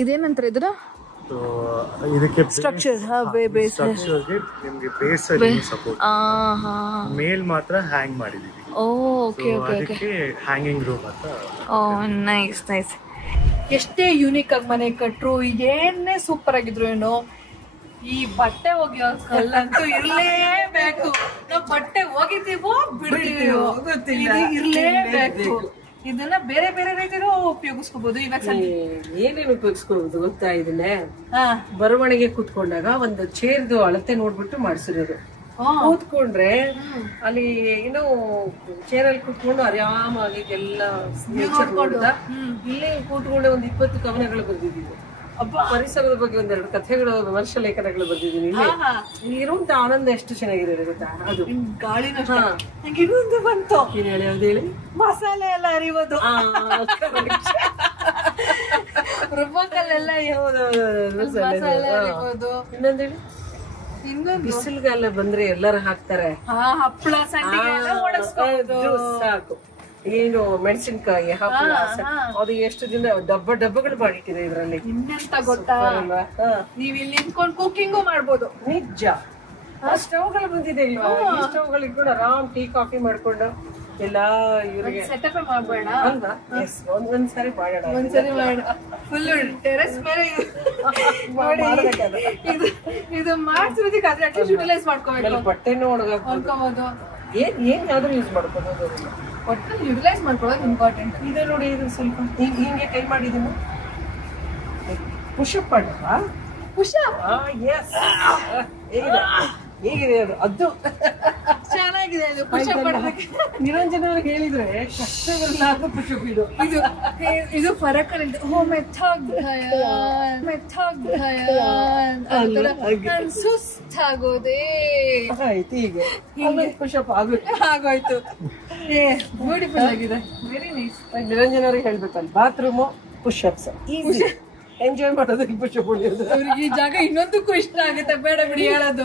ಇದೇನಂತಾರೆ ಇದನ್ನ ಇದಕ್ಕೆ ಸ್ಟ್ರಕ್ಚರ್ ಸ್ಟ್ರಕ್ಚರ್ಗೆ ನಿಮಗೆ ಬೇಸ್ ಅಲ್ಲಿ ಸಪೋರ್ಟ್, ಮೇಲ್ ಮಾತ್ರ ಹ್ಯಾಂಗ್ ಮಾಡಿದೀವಿ. Okay okay okay, hanging room ಅಂತ. Nice nice. ಎಷ್ಟೇ ಯೂನಿಕ್ ಆಗಿ ಮನೆ ಕಟ್ರು, ಏನೇ ಸೂಪರ್ ಆಗಿದ್ರು ಏನೋ, ಈ ಬಟ್ಟೆ ಒಗೆಯೋ ಕಲ್ಲಂತೂ ಇರ್ಲೇಬೇಕು. ನಾವು ಬಟ್ಟೆ ಒಗಿತೀವೋ ಬಿಡ್ತೀವೋ ಇರ್ಲೇಬೇಕು. ಇದನ್ನ ಬೇರೆ ಬೇರೆ ರೀತಿಯೂ ಉಪಯೋಗಿಸ್ಕೋಬಹುದು. ಇವಾಗ ಏನೇನು ಉಪಯೋಗಿಸ್ಕೋಬಹುದು ಗೊತ್ತಾ? ಇದನ್ನೇ ಬರವಣಿಗೆ ಕೂತ್ಕೊಂಡಾಗ ಒಂದು ಚೇರ್ದು ಅಳತೆ ನೋಡ್ಬಿಟ್ಟು ಮಾಡ್ಸಿರೋದು. ಕೂತ್ಕೊಂಡ್ರೆ ಅಲ್ಲಿ ಏನೋ ಚೇರಲ್ಲಿ ಕೂತ್ಕೊಂಡು ಆರಾಮಾಗಿ ಎಲ್ಲ ಇಲ್ಲಿ ಕೂತ್ಕೊಂಡೆ ಒಂದು 20 ಕವನಗಳು ಬರ್ದಿದ್ದೀವಿ. ಪರಿಸರದ ಬಗ್ಗೆ ಒಂದೆರಡು ಕಥೆಗಳು, ವಿಮರ್ಶೆ ಲೇಖನಗಳು ಬರ್ದಿದ್ದೀನಿ. ಇರುವಂತ ಆನಂದ ಎಷ್ಟು ಚೆನ್ನಾಗಿದೆ ಗೊತ್ತಾ? ಅದು ಗಾಳಿನ ಇನ್ನೊಂದು ಬಂತು, ಯಾವ್ದು ಹೇಳಿ? ಮಸಾಲೆ ಎಲ್ಲ ಅರಿಯೋದು, ರುಬ್ಬಕಲ್ಲೆಲ್ಲ ಮಸಾಲೆ ಅರಿಯೋದು. ಇನ್ನೊಂದು ಹೇಳಿ? ಬಿಸಿಲುಗಾಲ ಬಂದ್ರೆ ಎಲ್ಲರೂ ಹಾಕ್ತಾರೆ ಹಪ್ಪಳ, ಸಂಡಿಗೆ ಸಾಕು. ಏನು ಮೆಣಸಿನ್ಕಾಯಿ, ಹಪ್ಪಳ, ಅದು ಎಷ್ಟು ದಿನ ಡಬ್ಬಗಳು ಮಾಡಿಟ್ಟಿದೆ ಇದ್ರಲ್ಲಿ. ಇನ್ನೆಂತ ಗೊತ್ತಾ, ನೀವ್ ಇಲ್ಲಿ ನಿಂತ್ಕೊಂಡು ಕುಕ್ಕಿಂಗು ಮಾಡ್ಬೋದು. ನಿಜ. ಸ್ಟವ್ಗಳು ಬಂದಿದೆ ಇಲ್ವಾ? ಈ ಸ್ಟವ್ಗಳಿಗೆ ಕೂಡ ಆರಾಮ್ ಟೀ ಕಾಫಿ ಮಾಡ್ಕೊಂಡು ಎಲ್ಲ ಇವ್ರಿಗೆ ಸೆಟಪ್ ಮಾಡ್ಬೇಡ ಅಲ್ವಾ? ಒಂದ್ಸರಿ ಮಾಡೋಣ, ಒಂದ್ಸರಿ ಮಾಡ. ಫುಲ್ ಟೆರೆಸ್ ಮೇಲೆ ಇದು ಮಾಡ್ತಿರೋದಕ್ಕೆ ಅದ್ರ ಅಟ್ಲೀಸ್ಟ್ ಯುಟಿಲೈಸ್ ಮಾಡ್ಕೋಬೇಕು. ಬಟ್ಟೆನೂ ಒಣಗಾಕೋಬಹುದು, ಏನ್ ಯಾವ್ದು ಯೂಸ್ ಮಾಡ್ಕೋಬಹುದು. ಒಟ್ಟು ಯುಟಿಲೈಸ್ ಮಾಡ್ಕೊಳ್ಳೋದು ಇಂಪಾರ್ಟೆಂಟ್. ಇದೆ ನೋಡಿ, ಇದು ಸ್ವಲ್ಪ ಹಿಂಗೆ ಕೈ ಮಾಡಿದೀನಿ. ಪುಷಪ್ ಮಾಡುವ ಪುಷಪ್. ಹೇಗಿದೆ ಅದು? ಅದು ಚೆನ್ನಾಗಿದೆ. ಅದು ಪುಷಪ್ ಮಾಡೋದಕ್ಕೆ ನಿರಂಜನ ಅವ್ರಿಗೆ ಹೇಳಿದ್ರೆ ಕಷ್ಟವಿಲ್ಲ ಪುಷಪ್. ಇದು ಫರಕ್ ಅಲ್ಲಿ ಸುಸ್ತಾಗೋದೇ ಆಯ್ತು. ಈಗ ಪುಷಪ್ ಆಗೋಯ್ತು. ಬ್ಯೂಟಿಫುಲ್ ಆಗಿದೆ, ವೆರಿ ನೈಸ್. ನಿರಂಜನ ಅವ್ರಿಗೆ ಹೇಳ್ಬೇಕಲ್ಲ, ಬಾತ್ರೂಮು ಪುಷಪ್ಸ್ ಈಸಿ, ಎಂಜಾಯ್ ಮಾಡೋದಕ್ಕೆ ಪುಷಪ್ ಹೊಡಿಯೋದು. ಅವ್ರಿಗೆ ಈ ಜಾಗ ಇನ್ನೊಂದಕ್ಕೂ ಇಷ್ಟ ಆಗುತ್ತೆ, ಬೇಡ ಬಿಡಿ ಹೇಳೋದು.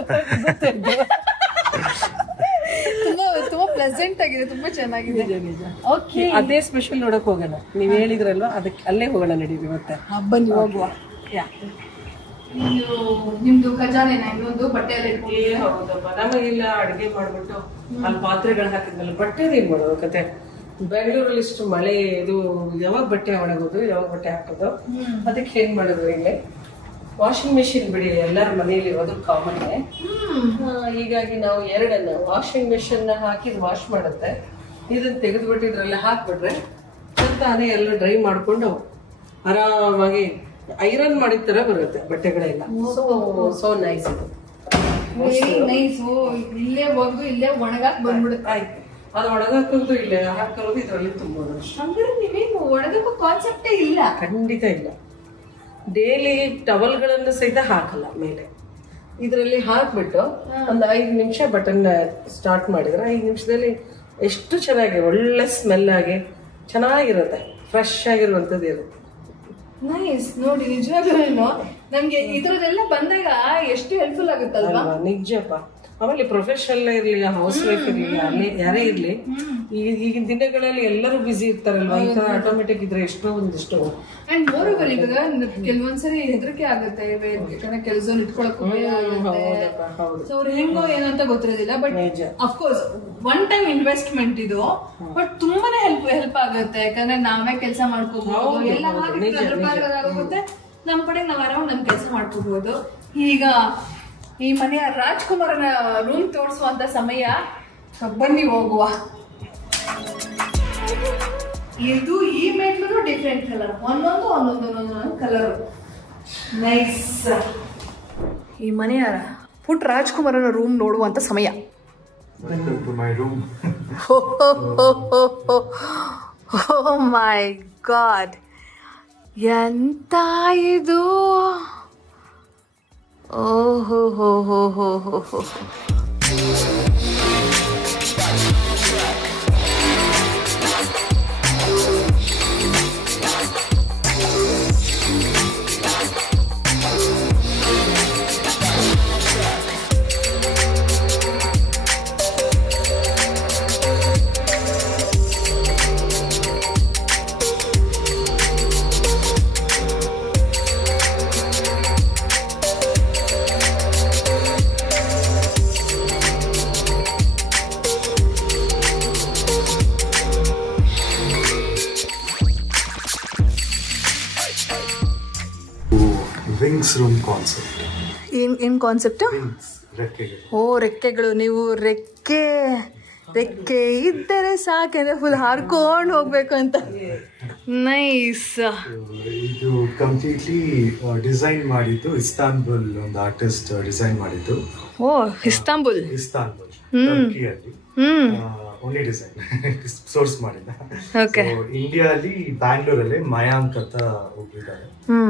ತುಂಬಾ ಪ್ಲೆಸೆಂಟ್ ಆಗಿದೆ, ತುಂಬಾ ಚೆನ್ನಾಗಿದೆ. ಓಕೆ, ಅದೇ ಸ್ಪೆಷಲ್ ನೋಡಕ್ ಹೋಗೋಣ. ನೀವ್ ಹೇಳಿದ್ರಲ್ವಾ, ಅದಕ್ಕೆ ಅಲ್ಲೇ ಹೋಗೋಣ ನಡೀವಿ. ಮತ್ತೆ ಬನ್ನಿ ಹೋಗುವ. ನಿಮ್ದು ಖಜಾನೆನ ಇನ್ನೊಂದು ಬಟ್ಟೆ ಎಲ್ಲ ಹೌದಪ್ಪ, ನಮಗೆಲ್ಲ ಅಡ್ಗೆ ಮಾಡ್ಬಿಟ್ಟು ಅಲ್ಲಿ ಪಾತ್ರೆಗಳು ಹಾಕಿದ್ಮೇಲೆ ಬಟ್ಟೆದು ಏನ್ ಮಾಡೋದು ಕತೆ? ಬೆಂಗಳೂರಲ್ಲಿ ಇಷ್ಟು ಮಳೆ, ಇದು ಯಾವಾಗ ಬಟ್ಟೆ ಒಣಗೋದು, ಯಾವಾಗ ಬಟ್ಟೆ ಹಾಕೋದು, ಅದಕ್ಕೆ ಏನ್ ಮಾಡೋದು? ಇಲ್ಲಿ ವಾಷಿಂಗ್ ಮೆಷಿನ್ ಬಿಡಿ, ಎಲ್ಲರ ಮನೆಯಲ್ಲಿ ಇರೋದು ಕಾಮನ್. ಹೀಗಾಗಿ ನಾವು ಎರಡನ್ನ ವಾಷಿಂಗ್ ಮೆಷಿನ್ ಹಾಕಿ ವಾಶ್ ಮಾಡುತ್ತೆ, ಇದನ್ನ ತೆಗೆದ್ಬಿಟ್ಟು ಇದ್ರಲ್ಲ ಹಾಕ್ಬಿಟ್ರೆ ತಾನೇ ಎಲ್ಲ ಡ್ರೈ ಮಾಡ್ಕೊಂಡು ಆರಾಮಾಗಿ ಐರನ್ ಮಾಡಿದ ತರ ಬರುತ್ತೆ ಬಟ್ಟೆಗಳೆಲ್ಲ. So nice. ಇಲ್ಲೇ ಹೋಗುದು, ಇಲ್ಲೇ ಒಣಗಾಕ್ ಬಂದ್ಬಿಡುತ್ತೆ. ಆಯ್ತು, ಅದು ಒಣಗಾಕೋದು ಇಲ್ಲ, ಹಾಕೋದು ಇದ್ರಲ್ಲಿ ತುಂಬೋದು. ಹಂಗಾರೆ ನೀವೇನು ಒಣಗಕ್ಕೂ ಕಾನ್ಸೆಪ್ಟೇ ಇಲ್ಲ? ಖಂಡಿತ ಇಲ್ಲ. ಡೈಲಿ ಟವಲ್ಗಳನ್ನು ಸಹಿತ ಹಾಕಲ್ಲ ಮೇಲೆ. ಇದರಲ್ಲಿ ಹಾಕ್ಬಿಟ್ಟು ಒಂದು 5 ನಿಮಿಷ ಬಟನ್ ಸ್ಟಾರ್ಟ್ ಮಾಡಿದ್ರೆ 5 ನಿಮಿಷದಲ್ಲಿ ಎಷ್ಟು ಚೆನ್ನಾಗಿ ಒಳ್ಳೆ ಸ್ಮೆಲ್ ಆಗಿ ಚೆನ್ನಾಗಿರುತ್ತೆ, ಫ್ರೆಶ್ ಆಗಿರುವಂತದ್ದು ಇರುತ್ತೆ. ನೈಸ್. ನೋಡಿ, ನಿಜವಾಗ್ಲೂ ನಮ್ಗೆ ಇದ್ರದೆಲ್ಲ ಬಂದಾಗ ಎಷ್ಟು ಹೆಲ್ಪ್ಫುಲ್ ಆಗುತ್ತಲ್ವಾ? ನಿಜಪ್ಪ. ಆಮೇಲೆ ಪ್ರೊಫೆಷನಲ್ ಇರ್ಲಿ, ಹೌಸ್ ವೈಫ್ ಇರ್ಲಿ, ಅಲ್ಲಿ ಯಾರೇ ಇರ್ಲಿ, ಈಗಿನ ದಿನಗಳಲ್ಲಿ ಎಲ್ಲರೂ ಬಿಸಿ ಇರ್ತಾರಲ್ವಾ, ಈ ತರ ಆಟೋಮೆಟಿಕ್ ಇದ್ರೆ ಎಷ್ಟೋ ಒಂದಿಷ್ಟು. ಅಂಡ್ ಮೋರ್ ಓವರ್ ಇವಾಗ ಕೆಲವೊಂದ್ಸರಿ ಹೆದರಿಕೆ ಆಗುತ್ತೆ, ಯಾಕಂದ್ರೆ ಕೆಲಸ ಇಟ್ಕೊಳಕ್ ಅವ್ರು ಹೆಂಗೋ ಏನಂತ ಗೊತ್ತಿರೋದಿಲ್ಲ. But of course one time investment ಇದು, ಬಟ್ ತುಂಬಾನೇ ಹೆಲ್ಪ್ ಆಗುತ್ತೆ. ಯಾಕಂದ್ರೆ ನಾವೇ ಕೆಲಸ ಮಾಡ್ಕೋಬಹುದು, ಎಲ್ಲ ಆಗುತ್ತೆ, ನಮ್ ಕಡೆ ನಾವ್ ಆರಾಮ್ ನಮ್ ಕೆಲಸ ಮಾಡ್ಕೋಬಹುದು. ಈಗ ಈ ಮನೆಯ ರಾಜ್ಕುಮಾರನ ರೂಮ್ ತೋರಿಸುವಂತ ಸಮಯ, ಬನ್ನಿ ಹೋಗುವ. ಇದು ಈ ಮೆಟ್ಲು ಡಿಫ್ರೆಂಟ್ ಕಲರ್, ಒಂದೊಂದು ಕಲರ್. ನೈಸ್. ಈ ಮನೆಯ ಪುಟ್ ರಾಜ್ಕುಮಾರನ ರೂಮ್ ನೋಡುವಂತ ಸಮಯ. ಓ ಮೈ ಗಾಡ್, ಎಂತ ಇದು! ಓಹೋ ಹೋ ಹೋ ಹೋ ಹೋ ಹೋ. Wings room concept. ಏನ್ ಕಾನ್ಸೆಪ್ಟ್? ರೆಕ್ಕೆಗಳು. ಓ ರೆಕ್ಕೆಗಳು. ನೀವು ರೆಕ್ಕೆ ಇದ್ದರೆ ಸಾಕಂದ್ರೆ ಫುಲ್ ಹಾರ್ಕೊಂಡು ಹೋಗ್ಬೇಕು ಅಂತ. ನೈಸ್. ಇದು ಕಂಪ್ಲೀಟ್ಲಿ ಡಿಸೈನ್ ಮಾಡಿದ್ದು ಇಸ್ತಾನ್ಬುಲ್ ಒಂದು ಆರ್ಟಿಸ್ಟ್ ಡಿಸೈನ್ ಮಾಡಿದ್ದು. ಓ ಇಸ್ತಾನ್ಬುಲ್ ಟರ್ಕಿಯಲ್ಲಿ ಓನ್ಲಿ ಡಿಸೈನ್ ಸೋರ್ಸ್ ಮಾಡಿದ. ಇಂಡಿಯಾಲಿ ಬ್ಯಾಂಗ್ಳೂರಲ್ಲಿ ಮಯಾಂಕ್ ಅಂತ ಹೋಗಿದ್ದಾರೆ.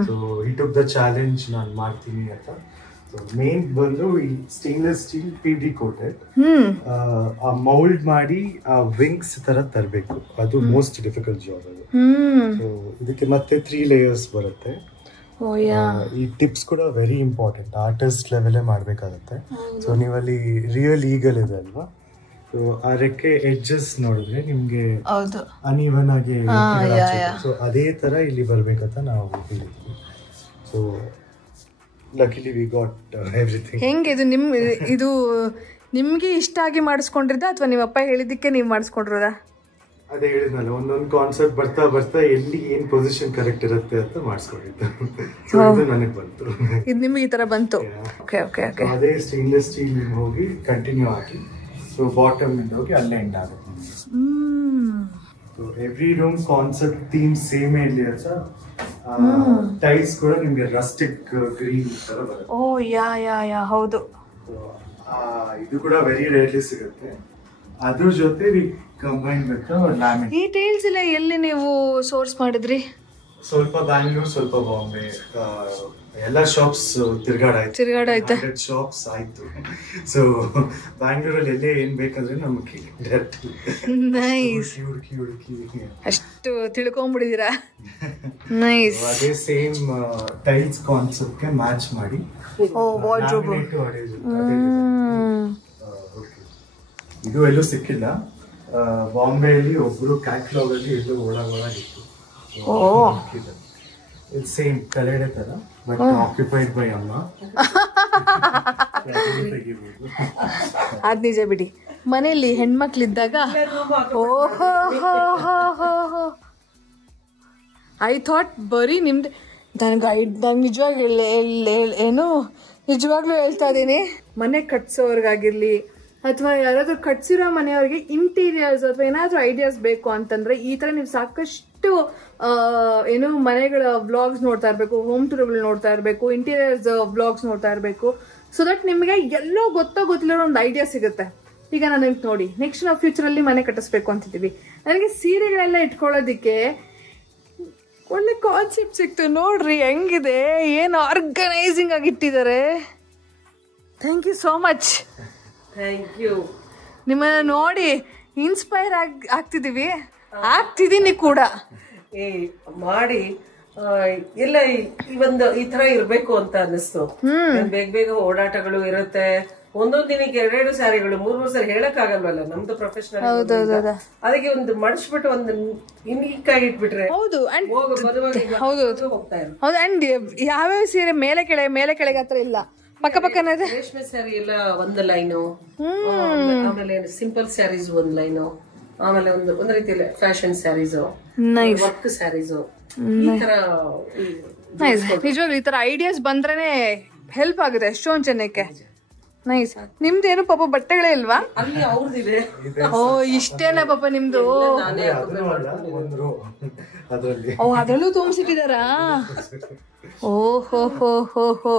ಸೊ ಈ ಟುಕ್ ದ ಚಾಲೆಂಜ್ ನಾನು ಮಾಡ್ತೀನಿ ಅಂತ. ಮೇನ್ ಬಂದು ಈ stainless steel PD coated mould ಮಾಡಿ ಆ ವಿಂಗ್ಸ್ ತರ ತರಬೇಕು. ಅದು ಮೋಸ್ಟ್ ಡಿಫಿಕಲ್ಟ್ ಜಾಬ್ ಅದು. ಸೊ ಇದಕ್ಕೆ ಮತ್ತೆ 3 ಲೇಯರ್ಸ್ ಬರುತ್ತೆ. ಈ ಟಿಪ್ಸ್ ಕೂಡ ವೆರಿ ಇಂಪಾರ್ಟೆಂಟ್. ಆರ್ಟಿಸ್ಟ್ ಲೆವೆಲೇ ಮಾಡ್ಬೇಕಾಗತ್ತೆ. ಸೊ ನೀವಲ್ಲಿ ರಿಯಲ್ ಈಗಲ್ ಇದೆ ಅಲ್ವಾ, ಸೊ ಆ ರೆಕ್ಕೆ ಎಡ್ಜಸ್ ನೋಡಿದ್ರೆ ನಿಮ್ಗೆ ಅನ್ಇವನ್ ಆಗಿ, ಸೊ ಅದೇ ತರ ಇಲ್ಲಿ ಬರ್ಬೇಕಂತ ನಾವು ಹೇಳಿದ್ವಿ. So ಲಕಿಲಿ we got everything. ಹೆಂಗೆ ಇದು ನಿಮ್ಗೆ ಇಷ್ಟ ಆಗಿ ಮಾಡಿಸ್ಕೊಂಡಿದ್ದ ಅಥವಾ ನಿಮ್ಮಪ್ಪ ಹೇಳಿದ್ದಕ್ಕೆ ನೀವು ಮಾಡಿಸ್ಕೊಂಡಿರೋದಾ? ಅದೇ ಹೇಳಿದ್ನಲ್ಲ, ಒಂದೊಂದು ಕಾನ್ಸೆಪ್ಟ್ ಬರ್ತಾ ಬರ್ತಾ ಎಲ್ಲಿ ಏನ್ ಪೊಸಿಷನ್ ಕರೆಕ್ಟ್ ಇರುತ್ತೆ ಅಂತ ಮಾಡಿಸ್ಕೊಂಡಿದ್ದು. ನನಗೆ ಬಂತು, ಇದು ನಿಮ್ಗೆ ಈ ತರ ಬಂತು. ಅದೇ ಸ್ಟೇನ್ಲೆಸ್ ಸ್ಟೀಲ್ ಹೋಗಿ ಕಂಟಿನ್ಯೂ ಆಗಿ ಸೊ ಬಾಟಮ್ ಇಂದ ಹೋಗಿ ಅಲ್ಲೇ ಎಂಡ್ ಆಗುತ್ತೆ. So every room concept theme same ಇಲ್ಲಿ ಅಂತ. ಟೈಲ್ಸ್ ಕೂಡ ನಿಮ್ಗೆ ರಸ್ಟಿಕ್ ಗ್ರೀನ್ ತರ ಬರುತ್ತೆ. ಓ ಯಾ ಹೌದು. ಇದು ಕೂಡ ವೆರಿ ರೇರ್ಲಿ ಸಿಗುತ್ತೆ. ಅದ್ರ ಜೊತೆ ಕಂಬೈನ್ ಬೇಕು ಲ್ಯಾಮಿನೇಟ್. ಈ ಟೈಲ್ಸ್ ಎಲ್ಲ ಎಲ್ಲಿ ನೀವು ಸೋರ್ಸ್ ಮಾಡಿದ್ರಿ? ಸ್ವಲ್ಪ ಬ್ಯಾಂಗ್ಳೂರ್, ಸ್ವಲ್ಪ ಬಾಂಬೆ, ಎಲ್ಲ ಶಾಪ್ಸ್ ತಿರ್ಗಾಡಾಯ್ತು. ಶಾಪ್ಸ್ ಆಯ್ತು. ಸೊ ಬ್ಯಾಂಗ್ಳೂರಲ್ಲಿ ಎಲ್ಲೇ ಏನ್ ಬೇಕಂದ್ರೆ ನಮ್ಗೆ ನೈಸ್ ಹುಡುಕಿ ಅಷ್ಟು ತಿಳ್ಕೊಂಡ್ಬಿಡಿದೀರಾ. ನೈಸ್. ಅದೇ ಸೇಮ್ ಟೈಲ್ಸ್ ಕಾನ್ಸೆಪ್ಟ್ ಗೆ ಮ್ಯಾಚ್ ಮಾಡಿ ವಾರ್ಡ್ರೋಬ್. ಇದು ಎಲ್ಲೂ ಸಿಕ್ಕಿಲ್ಲ. ಬಾಂಬೆಯಲ್ಲಿ ಒಬ್ರು ಕ್ಯಾಟ್ಲಾಗ್ ಅಲ್ಲಿ ಎಲ್ಲೂ ಒಳಗಿತ್ತು. ಸೇಮ್ ಕಲೆಡೆ ತರ, ಬಟ್ ಆಕ್ಯುಪೈಡ್ ಬೈ ಅಮ್ಮ. ಅದ್ ನಿಜ ಬಿಡಿ. ಮನೆಯಲ್ಲಿ ಹೆಣ್ಮಕ್ಳಿದ್ದಾಗ ಐ ಥಾಟ್ ಬರೀ ನಿಮ್ದು. ನಂಗೆ ನಿಜವಾಗ್ಲೂ ಹೇಳ್ತಾ ಇದ್ದೀನಿ, ಮನೆ ಕಟ್ಸೋರ್ಗಾಗಿರ್ಲಿ ಅಥವಾ ಯಾರಾದ್ರೂ ಕಟ್ಸಿರೋ ಮನೆಯವ್ರಿಗೆ ಇಂಟೀರಿಯರ್ಸ್ ಅಥವಾ ಏನಾದ್ರೂ ಐಡಿಯಾಸ್ ಬೇಕು ಅಂತಂದ್ರೆ ಈ ತರ ನೀವು ಸಾಕಷ್ಟು ಮನೆಗಳ ವ್ಲಾಗ್ಸ್ ನೋಡ್ತಾ ಇರ್ಬೇಕು, ಹೋಮ್ ಟೂರ್ಗಳು ನೋಡ್ತಾ ಇರ್ಬೇಕು, ಇಂಟೀರಿಯರ್ಸ್ ವ್ಲಾಗ್ಸ್ ನೋಡ್ತಾ ಇರ್ಬೇಕು. ಸೊ ದಟ್ ನಿಮ್ಗೆ ಎಲ್ಲೋ ಗೊತ್ತಿರೋ ಒಂದು ಐಡಿಯಾ ಸಿಗುತ್ತೆ. ಈಗ ನನಗೆ ನೋಡಿ, ನೆಕ್ಸ್ಟ್ ನಾವು ಫ್ಯೂಚರ್ ಅಲ್ಲಿ ಮನೆ ಕಟ್ಟಿಸ್ಬೇಕು ಅಂತಿದ್ದೀವಿ. ನನಗೆ ಸೀರೆಗಳೆಲ್ಲ ಇಟ್ಕೊಳ್ಳೋದಿಕ್ಕೆ ಒಳ್ಳೆ ಕಾನ್ಸೆಪ್ಟ್ ಸಿಕ್ತು. ನೋಡ್ರಿ ಹೆಂಗಿದೆ, ಏನು ಆರ್ಗನೈಸಿಂಗ್ ಆಗಿ ಇಟ್ಟಿದ್ದಾರೆ. Thank you so much. Thank you. ನಿಮ್ಮನ್ನ ನೋಡಿ ಇನ್ಸ್ಪೈರ್ ಆಗ್ತಿದ್ದೀನಿ ಕೂಡ. ಮಾಡಿ ಎಲ್ಲ ಈ ತರ ಇರ್ಬೇಕು ಅಂತ ಅನ್ನಿಸ್ತು. ಬೇಗ ಓಡಾಟಗಳು ಇರುತ್ತೆ. ಒಂದೊಂದ್ ದಿನಕ್ಕೆ 2 ಸ್ಯಾರಿಗಳು 3 ಸ್ಯಾರಿ ಹೇಳಕ್ ಆಗಲ್ವಲ್ಲ, ನಮ್ದು ಪ್ರೊಫೆಷನಲ್. ಅದಕ್ಕೆ ಒಂದು ಮಡಿಸ್ಬಿಟ್ಟು ಒಂದು ಇನ್ಕಾಗಿ ಇಟ್ಬಿಟ್ರೆ ಹೌದು. ಹೋಗ್ತಾ ಇರೋ. ಹೌದು. ಅಂಡ್ ಯಾವ್ಯಾವ ಸೀರೆ ಮೇಲೆ ಕೆಳಗೆ ಹತ್ರ ಇಲ್ಲ, ಪಕ್ಕನೇ ಇದೆ. ರೇಷ್ಮೆ ಸ್ಯಾರಿ ಎಲ್ಲ ಒಂದು ಲೈನು, ಆಮೇಲೆ ಸಿಂಪಲ್ ಸ್ಯಾರೀಸ್ ಒಂದು ಲೈನು, ಆಮೇಲೆ ಒಂದು ರೀತಿಯಲ್ಲಿ ಫ್ಯಾಷನ್ ಸ್ಯಾರೀಸ್, ವರ್ಕ್ ಸ್ಯಾರೀಸ್, ಈ ತರ. ನಿಜವಾಗ್ಲೂ ಈ ತರ ಐಡಿಯಾಸ್ ಬಂದ್ರೇನೆ ಹೆಲ್ಪ್ ಆಗುತ್ತೆ ಎಷ್ಟೊಂದ್ ಜನಕ್ಕೆ. ನೈಸ್. ನಿಮ್ದೇನು ಪಾಪ ಬಟ್ಟೆಗಳೇ ಇಲ್ವಾ? ಅಲ್ಲಿ ಅವ್ರದಿದೆ. ಓ ಇಷ್ಟೇನಾ ಪಾಪ ನಿಮ್ದು? ಅದ್ರಲ್ಲೂ ತುಂಬಿಸಿಟ್ಟಿದಾರಾ? ಓಹೋ.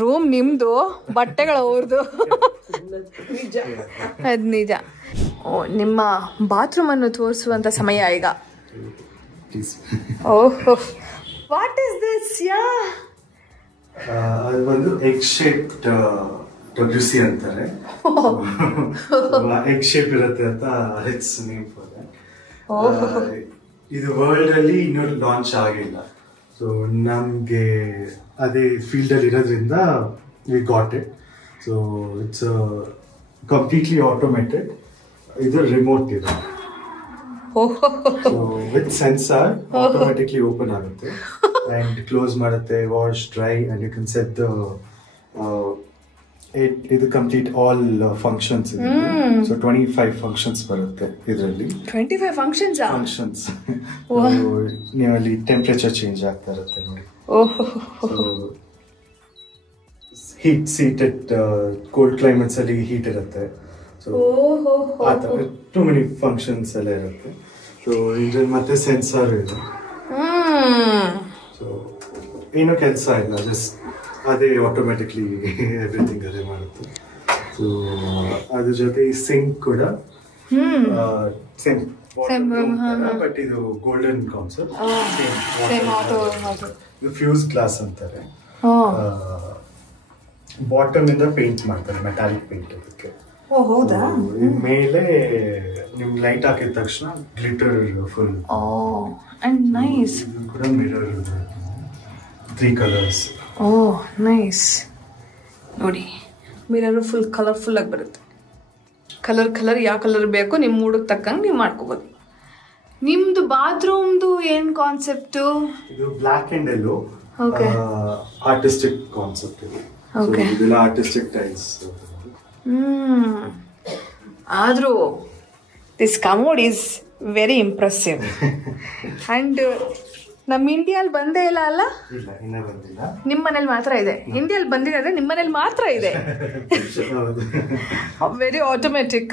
ರೂಮ್ ನಿಮ್ದು, ಬಟ್ಟೆಗಳು ಅವ್ರದ್ದು. ಅದ್ ನಿಜ. ನಿಮ್ಮ ಬಾತ್ರೂಮ್ ಅನ್ನು ತೋರಿಸುವಂತ ಸಮಯ ಈಗ. ಓಹೋ, ವಾಟ್ ಇಸ್ ದಿಸ್? ಅದು ಒಂದು ಎಗ್ ಶೇಪ್ಡ್ WC ಅಂತಾರೆ. ಎಗ್ ಶೇಪ್ ಇರುತ್ತೆ ಅಂತ ಇಟ್ಸ್ ನೇಮ್ ಫಾರ್ ದಟ್. ಇದು ವರ್ಲ್ಡ್ ಅಲ್ಲಿ ಇನ್ನೂ ಲಾಂಚ್ ಆಗಿಲ್ಲ. ಸೊ ನಮ್ಗೆ ಅದೇ ಫೀಲ್ಡ್ ಅಲ್ಲಿ ಇರೋದ್ರಿಂದ we got it. So it's completely automated. ಇದು ರಿಮೋಟ್ ಇದೆ. ವಿತ್ ಸೆನ್ಸಾರ್ ಆಟೋಮೆಟಿಕ್ಲಿ ಓಪನ್ ಆಗುತ್ತೆ ಅಂಡ್ ಕ್ಲೋಸ್ ಮಾಡುತ್ತೆ, wash, dry, and you can set the ಇದು complete all functions. So 25 functions ಬರುತ್ತೆ ಇದರಲ್ಲಿ. 25 ಫಂಕ್ಷನ್ಸ್. ನೀವು ಅಲ್ಲಿ ಟೆಂಪರೇಚರ್ ಚೇಂಜ್ ಆಗ್ತಾ ಇರುತ್ತೆ ನೋಡಿ. ಹೀಟ್ ಸೀಟೆಡ್ ಕೋಲ್ಡ್ ಕ್ಲೈಮೇಟ್ಸ್ ಅಲ್ಲಿ ಹೀಟ್ ಇರುತ್ತೆ. ಸೊ ಟು ಮೆನಿ ಫಂಕ್ಷನ್ಸ್ ಎಲ್ಲ ಇರುತ್ತೆ. ಸೊ ಇದ್ರಲ್ಲಿ ಮತ್ತೆ ಸೆನ್ಸಾರ್ ಇದೆ. ಸೊ ಏನೋ ಕೆಲಸ ಇಲ್ಲ, ಜಸ್ಟ್ ಅದೇ ಆಟೋಮೆಟಿಕ್ಲಿ ಎವ್ರಿಥಿಂಗ್ ಅದೇ ಮಾಡುತ್ತೆ. ಸೊ ಅದ್ರ ಜೊತೆ ಈ ಸಿಂಕ್ ಕೂಡ ಸೇಮ್, ಬಟ್ ಇದು ಗೋಲ್ಡನ್ ಕಾನ್ಸೆಪ್ಟ್. ಇದು ಫ್ಯೂಸ್ ಗ್ಲಾಸ್ ಅಂತಾರೆ. ಬಾಟಮ್ ಇಂದ ಪೇಂಟ್ ಮಾಡ್ತಾರೆ, ಮೆಟಾಲಿಕ್ ಪೇಂಟ್ ಅದಕ್ಕೆ. ಮೇಲೆ ನಿಮ್ ಲೈಟ್ ಹಾಕಿದ ತಕ್ಷಣ ಗ್ಲಿಟರ್ ಫುಲ್. ನೈಸ್. ಇದು ಕೂಡ ಮಿರರ್, 3 ಕಲರ್ಸ್. ನೈಸ್. ನೋಡಿ, ಮಿರರ್ ಫುಲ್ ಕಲರ್ಫುಲ್ ಆಗಿ ಬರುತ್ತೆ. ಕಲರ್ ಯಾವ ಕಲರ್ ಬೇಕೋ ನಿಮ್ಮ ಮೂಡಕ್ಕೆ ತಕ್ಕಂಗೆ ನೀವು ಮಾಡ್ಕೋಬಹುದು. ನಿಮ್ದು ಬಾತ್ರೂಮ್ದು ಏನ್ ಕಾನ್ಸೆಪ್ಟ್? ಇದು black and yellow artistic concept ಇದು. ಇದೆಲ್ಲ ಆರ್ಟಿಸ್ಟಿಕ್ ಟೈಲ್ಸ್. ಆದ್ರೂ this commode is very impressive. And ನಮ್ಮ ಇಂಡಿಯಾಲ್ ಬಂದೇ ಇಲ್ಲ ಅಲ್ಲ? ಇಲ್ಲ, ಇನ್ನೂ ಬಂದಿಲ್ಲ. ನಿಮ್ಮ ಮನೇಲಿ ಮಾತ್ರ ಇದೆ. ಇಂಡಿಯಾಲ್ ಬಂದಿರೋದ್ರೆ ನಿಮ್ಮ ಮನೇಲಿ ಮಾತ್ರ ಇದೆ. Very automatic.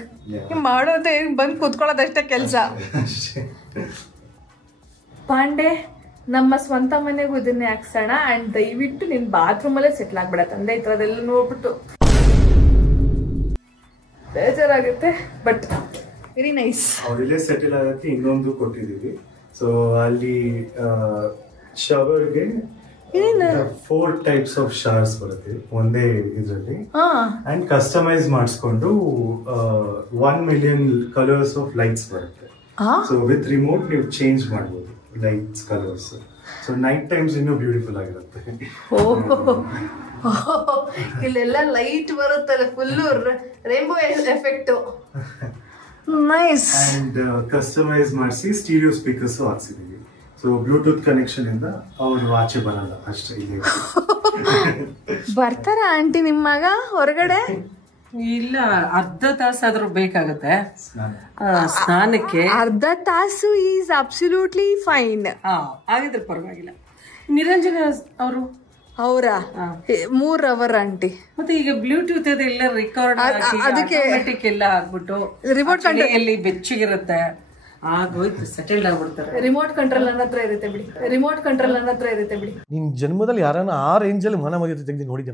ಮಾಡೋದೇ ಬಂದು ಕೂತ್ಕೊಳ್ಳೋದಷ್ಟೇ ಕೆಲಸ. ಪಾಂಡೆ, ನಮ್ಮ ಸ್ವಂತ ಮನೆಗೂ ಇದನ್ನೇ ಹಾಕ್ಸೋಣ. ಅಂಡ್ ದಯವಿಟ್ಟು ನಿನ್ ಬಾತ್ರೂಮ್ ಅಲ್ಲೇ ಸೆಟ್ಲ್ ಆಗ್ಬೇಡ ತಂದೆ. ಈ ಥರದೆಲ್ಲ ನೋಡ್ಬಿಟ್ಟು ಬೇಜಾರಾಗುತ್ತೆ. But very nice. ಅವ್ರಿಲ್ಲೇ ಸೆಟಲ್ ಆಗಕ್ಕೆ ಇನ್ನೊಂದು ಕೊಟ್ಟಿದೀವಿ. ಸೊ ಅಲ್ಲಿ ಶವರ್ಗೆ 4 ಟೈಪ್ಸ್ ಆಫ್ ಶವರ್ಸ್ ಬರುತ್ತೆ ಒಂದೇ ಇದರಲ್ಲಿ. ಅಂಡ್ ಕಸ್ಟಮೈಸ್ ಮಾಡಿಸ್ಕೊಂಡು 1 ಮಿಲಿಯನ್ ಕಲರ್ಸ್ ಆಫ್ ಲೈಟ್ಸ್ ಬರುತ್ತೆ. ಸೊ ವಿತ್ ರಿಮೋಟ್ ನೀವು ಚೇಂಜ್ ಮಾಡ್ಬೋದು lights colours. So night times ಇನ್ನೂ ಬ್ಯೂಟಿಫುಲ್ ಆಗಿರುತ್ತೆ. ಇಲ್ಲೆಲ್ಲ ಲೈಟ್ ಬರುತ್ತಲ್ಲ, full rainbow effect. Nice. And customise ಮಾಡಿಸಿ ಸ್ಟೀರಿಯೋ ಸ್ಪೀಕರ್ಸ್ ಹಾಕ್ಸಿದೀವಿ. ಸೊ ಬ್ಲೂಟೂತ್ ಕನೆಕ್ಷನ್ ಇಂದ ಅವರು ಆಚೆ ಬರಲ್ಲ ಅಷ್ಟೇ. ಇದೆ ಬರ್ತಾರ ಆಂಟಿ ನಿಮ್ಮ ಮಗ ಹೊರಗಡೆ? ಇಲ್ಲ, ಅರ್ಧ ತಾಸಾದ್ರೂ ಬೇಕಾಗತ್ತೆ ಸ್ನಾನಕ್ಕೆ. ಅರ್ಧ ತಾಸು ಈಸ್ ಅಬ್ಸಲ್ಯೂಟ್ಲಿ ಫೈನ್. ಆಗಿದ್ರೆ ಪರವಾಗಿಲ್ಲ. ನಿರಂಜನ ಅವರು ಅವರ 3 ಅವರ್ ಆಂಟಿ. ಮತ್ತೆ ಈಗ ಬ್ಲೂಟೂತ್ ಅದೆಲ್ಲ ರೆಕಾರ್ಡ್ ಅದಕ್ಕೆ ಎಲ್ಲ ಆಗ್ಬಿಟ್ಟು ರಿಮೋಟ್ ಕಂಟ್ರೋಲ್ ಬೆಚ್ಚಗಿರುತ್ತೆ, ಆಗೋಯ್ತು, ಸೆಟಲ್ಡ್ ಆಗ್ಬಿಡ್ತಾರೆ. ರಿಮೋಟ್ ಕಂಟ್ರೋಲ್ ನನ್ನ ಹತ್ರ ಇರುತ್ತೆ ಬಿಡಿ. ರಿಮೋಟ್ ಕಂಟ್ರೋಲ್ ನನ್ನ ಹತ್ರ ಇರುತ್ತೆ ಬಿಡಿ. ನಿನ್ ಜನ್ಮದಲ್ಲಿ ಯಾರನ್ನ ಆ ರೇಂಜ್ ಅಲ್ಲಿ ಮನ ಮರ್ಯಾದೆ ತೆಗೆದು ನೋಡಿದ್ದೆ.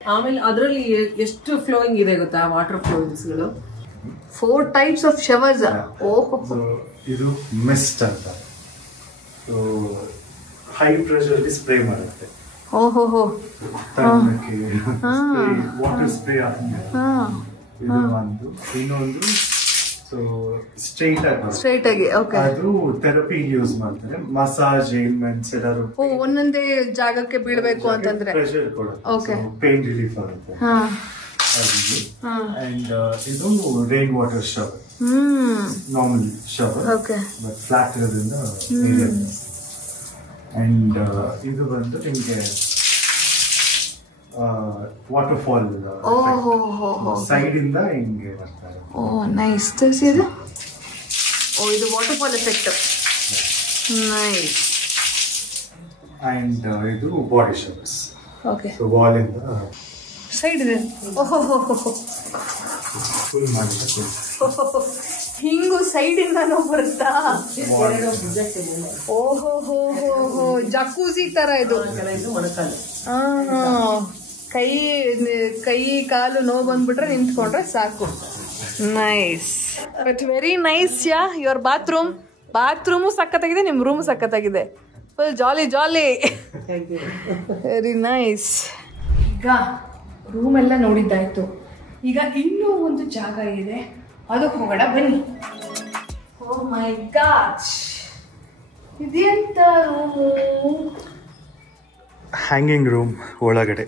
ಆಮೇಲೆ ಅದರಲ್ಲಿ ಎಷ್ಟು ಫ್ಲೋಯಿಂಗ್ ಇದೆ ಗೊತ್ತಾ, ವಾಟರ್ ಫ್ಲೋಯಿಂಗ್ಸ್ಗಳು. 4 types of showers. ಇದು ಮಿಸ್ಟ್ ಅಂತ. ಸೊ ಹೈ ಪ್ರೆಷರ್ ಸ್ಪ್ರೇ ಮಾಡುತ್ತೆ. ವಾಟರ್ ಸ್ಪ್ರೇ ಆದ್ಮೇಲೆ ಇದು ಒಂದು. ಇನ್ನೊಂದು ಸ್ಟ್ರೈಟ್ ಆಗಿ ಅದು ಥೆರಪಿ ಯೂಸ್ ಮಾಡ್ತಾರೆ. ಮಸಾಜ್ ಏಲ್ಮೆಂಟ್ಸ್ ಎಲ್ಲರೂ ಒಂದೊಂದೇ ಜಾಗಕ್ಕೆ ಬೀಳ್ಬೇಕು ಅಂತಂದ್ರೆ ಪ್ರೆಷರ್ ಕೊಡುತ್ತೆ, ಪೇನ್ ರಿಲೀಫ್ ಆಗುತ್ತೆ. ಅಂಡ್ ಇದು rain water shower, normal shower but flat ಇರೋದ್ರಿಂದ. ಅಂಡ್ ಇದು ಬಂದು ನಿಮ್ಗೆ ವಾಟರ್ ಫಾಲ್ ಸೈಡ್ ಇಂದ ಹಿಂಗೆ ಬರ್ತಾರೆ. ನೈಸ್. ತೋರಿಸಿದು. ಇದು water fall effect. Nice. And ಇದು body showers. Okay. So wall ಇಂದ ಸೈಡ್ ಇದೆ. ಫುಲ್ ಮಾಡಿದ್ರೆ ಹಿಂಗು ಸೈಡ್ ಇಂದಾನು ಬರುತ್ತಾ? ಜಕೂಸಿ ತರ ಇದು. ಕೈ ಕಾಲು ನೋವು ಬಂದ್ಬಿಟ್ರೆ ನಿಂತ್ಕೊಂಡ್ರೆ ಸಾಕು. Nice. But very nice. Your bathroom ಸಖತ್ತಾಗಿದೆ, ನಿಮ್ ರೂಮ್ ಸಖತ್ತಾಗಿದೆ. Full jolly jolly. Very nice. ಈಗ ರೂಮ್ ಎಲ್ಲ ನೋಡಿದ್ದಾಯ್ತು. ಈಗ ಇನ್ನೂ ಒಂದು ಜಾಗ ಇದೆ, ಅದಕ್ಕೆ ಹೋಗೋಣ ಬನ್ನಿ. ಓ ಮೈ ಗಾಡ್, ಇದೆಂತ ಹ್ಯಾಂಗಿಂಗ್ ರೂಮ್ ಒಳಗಡೆ.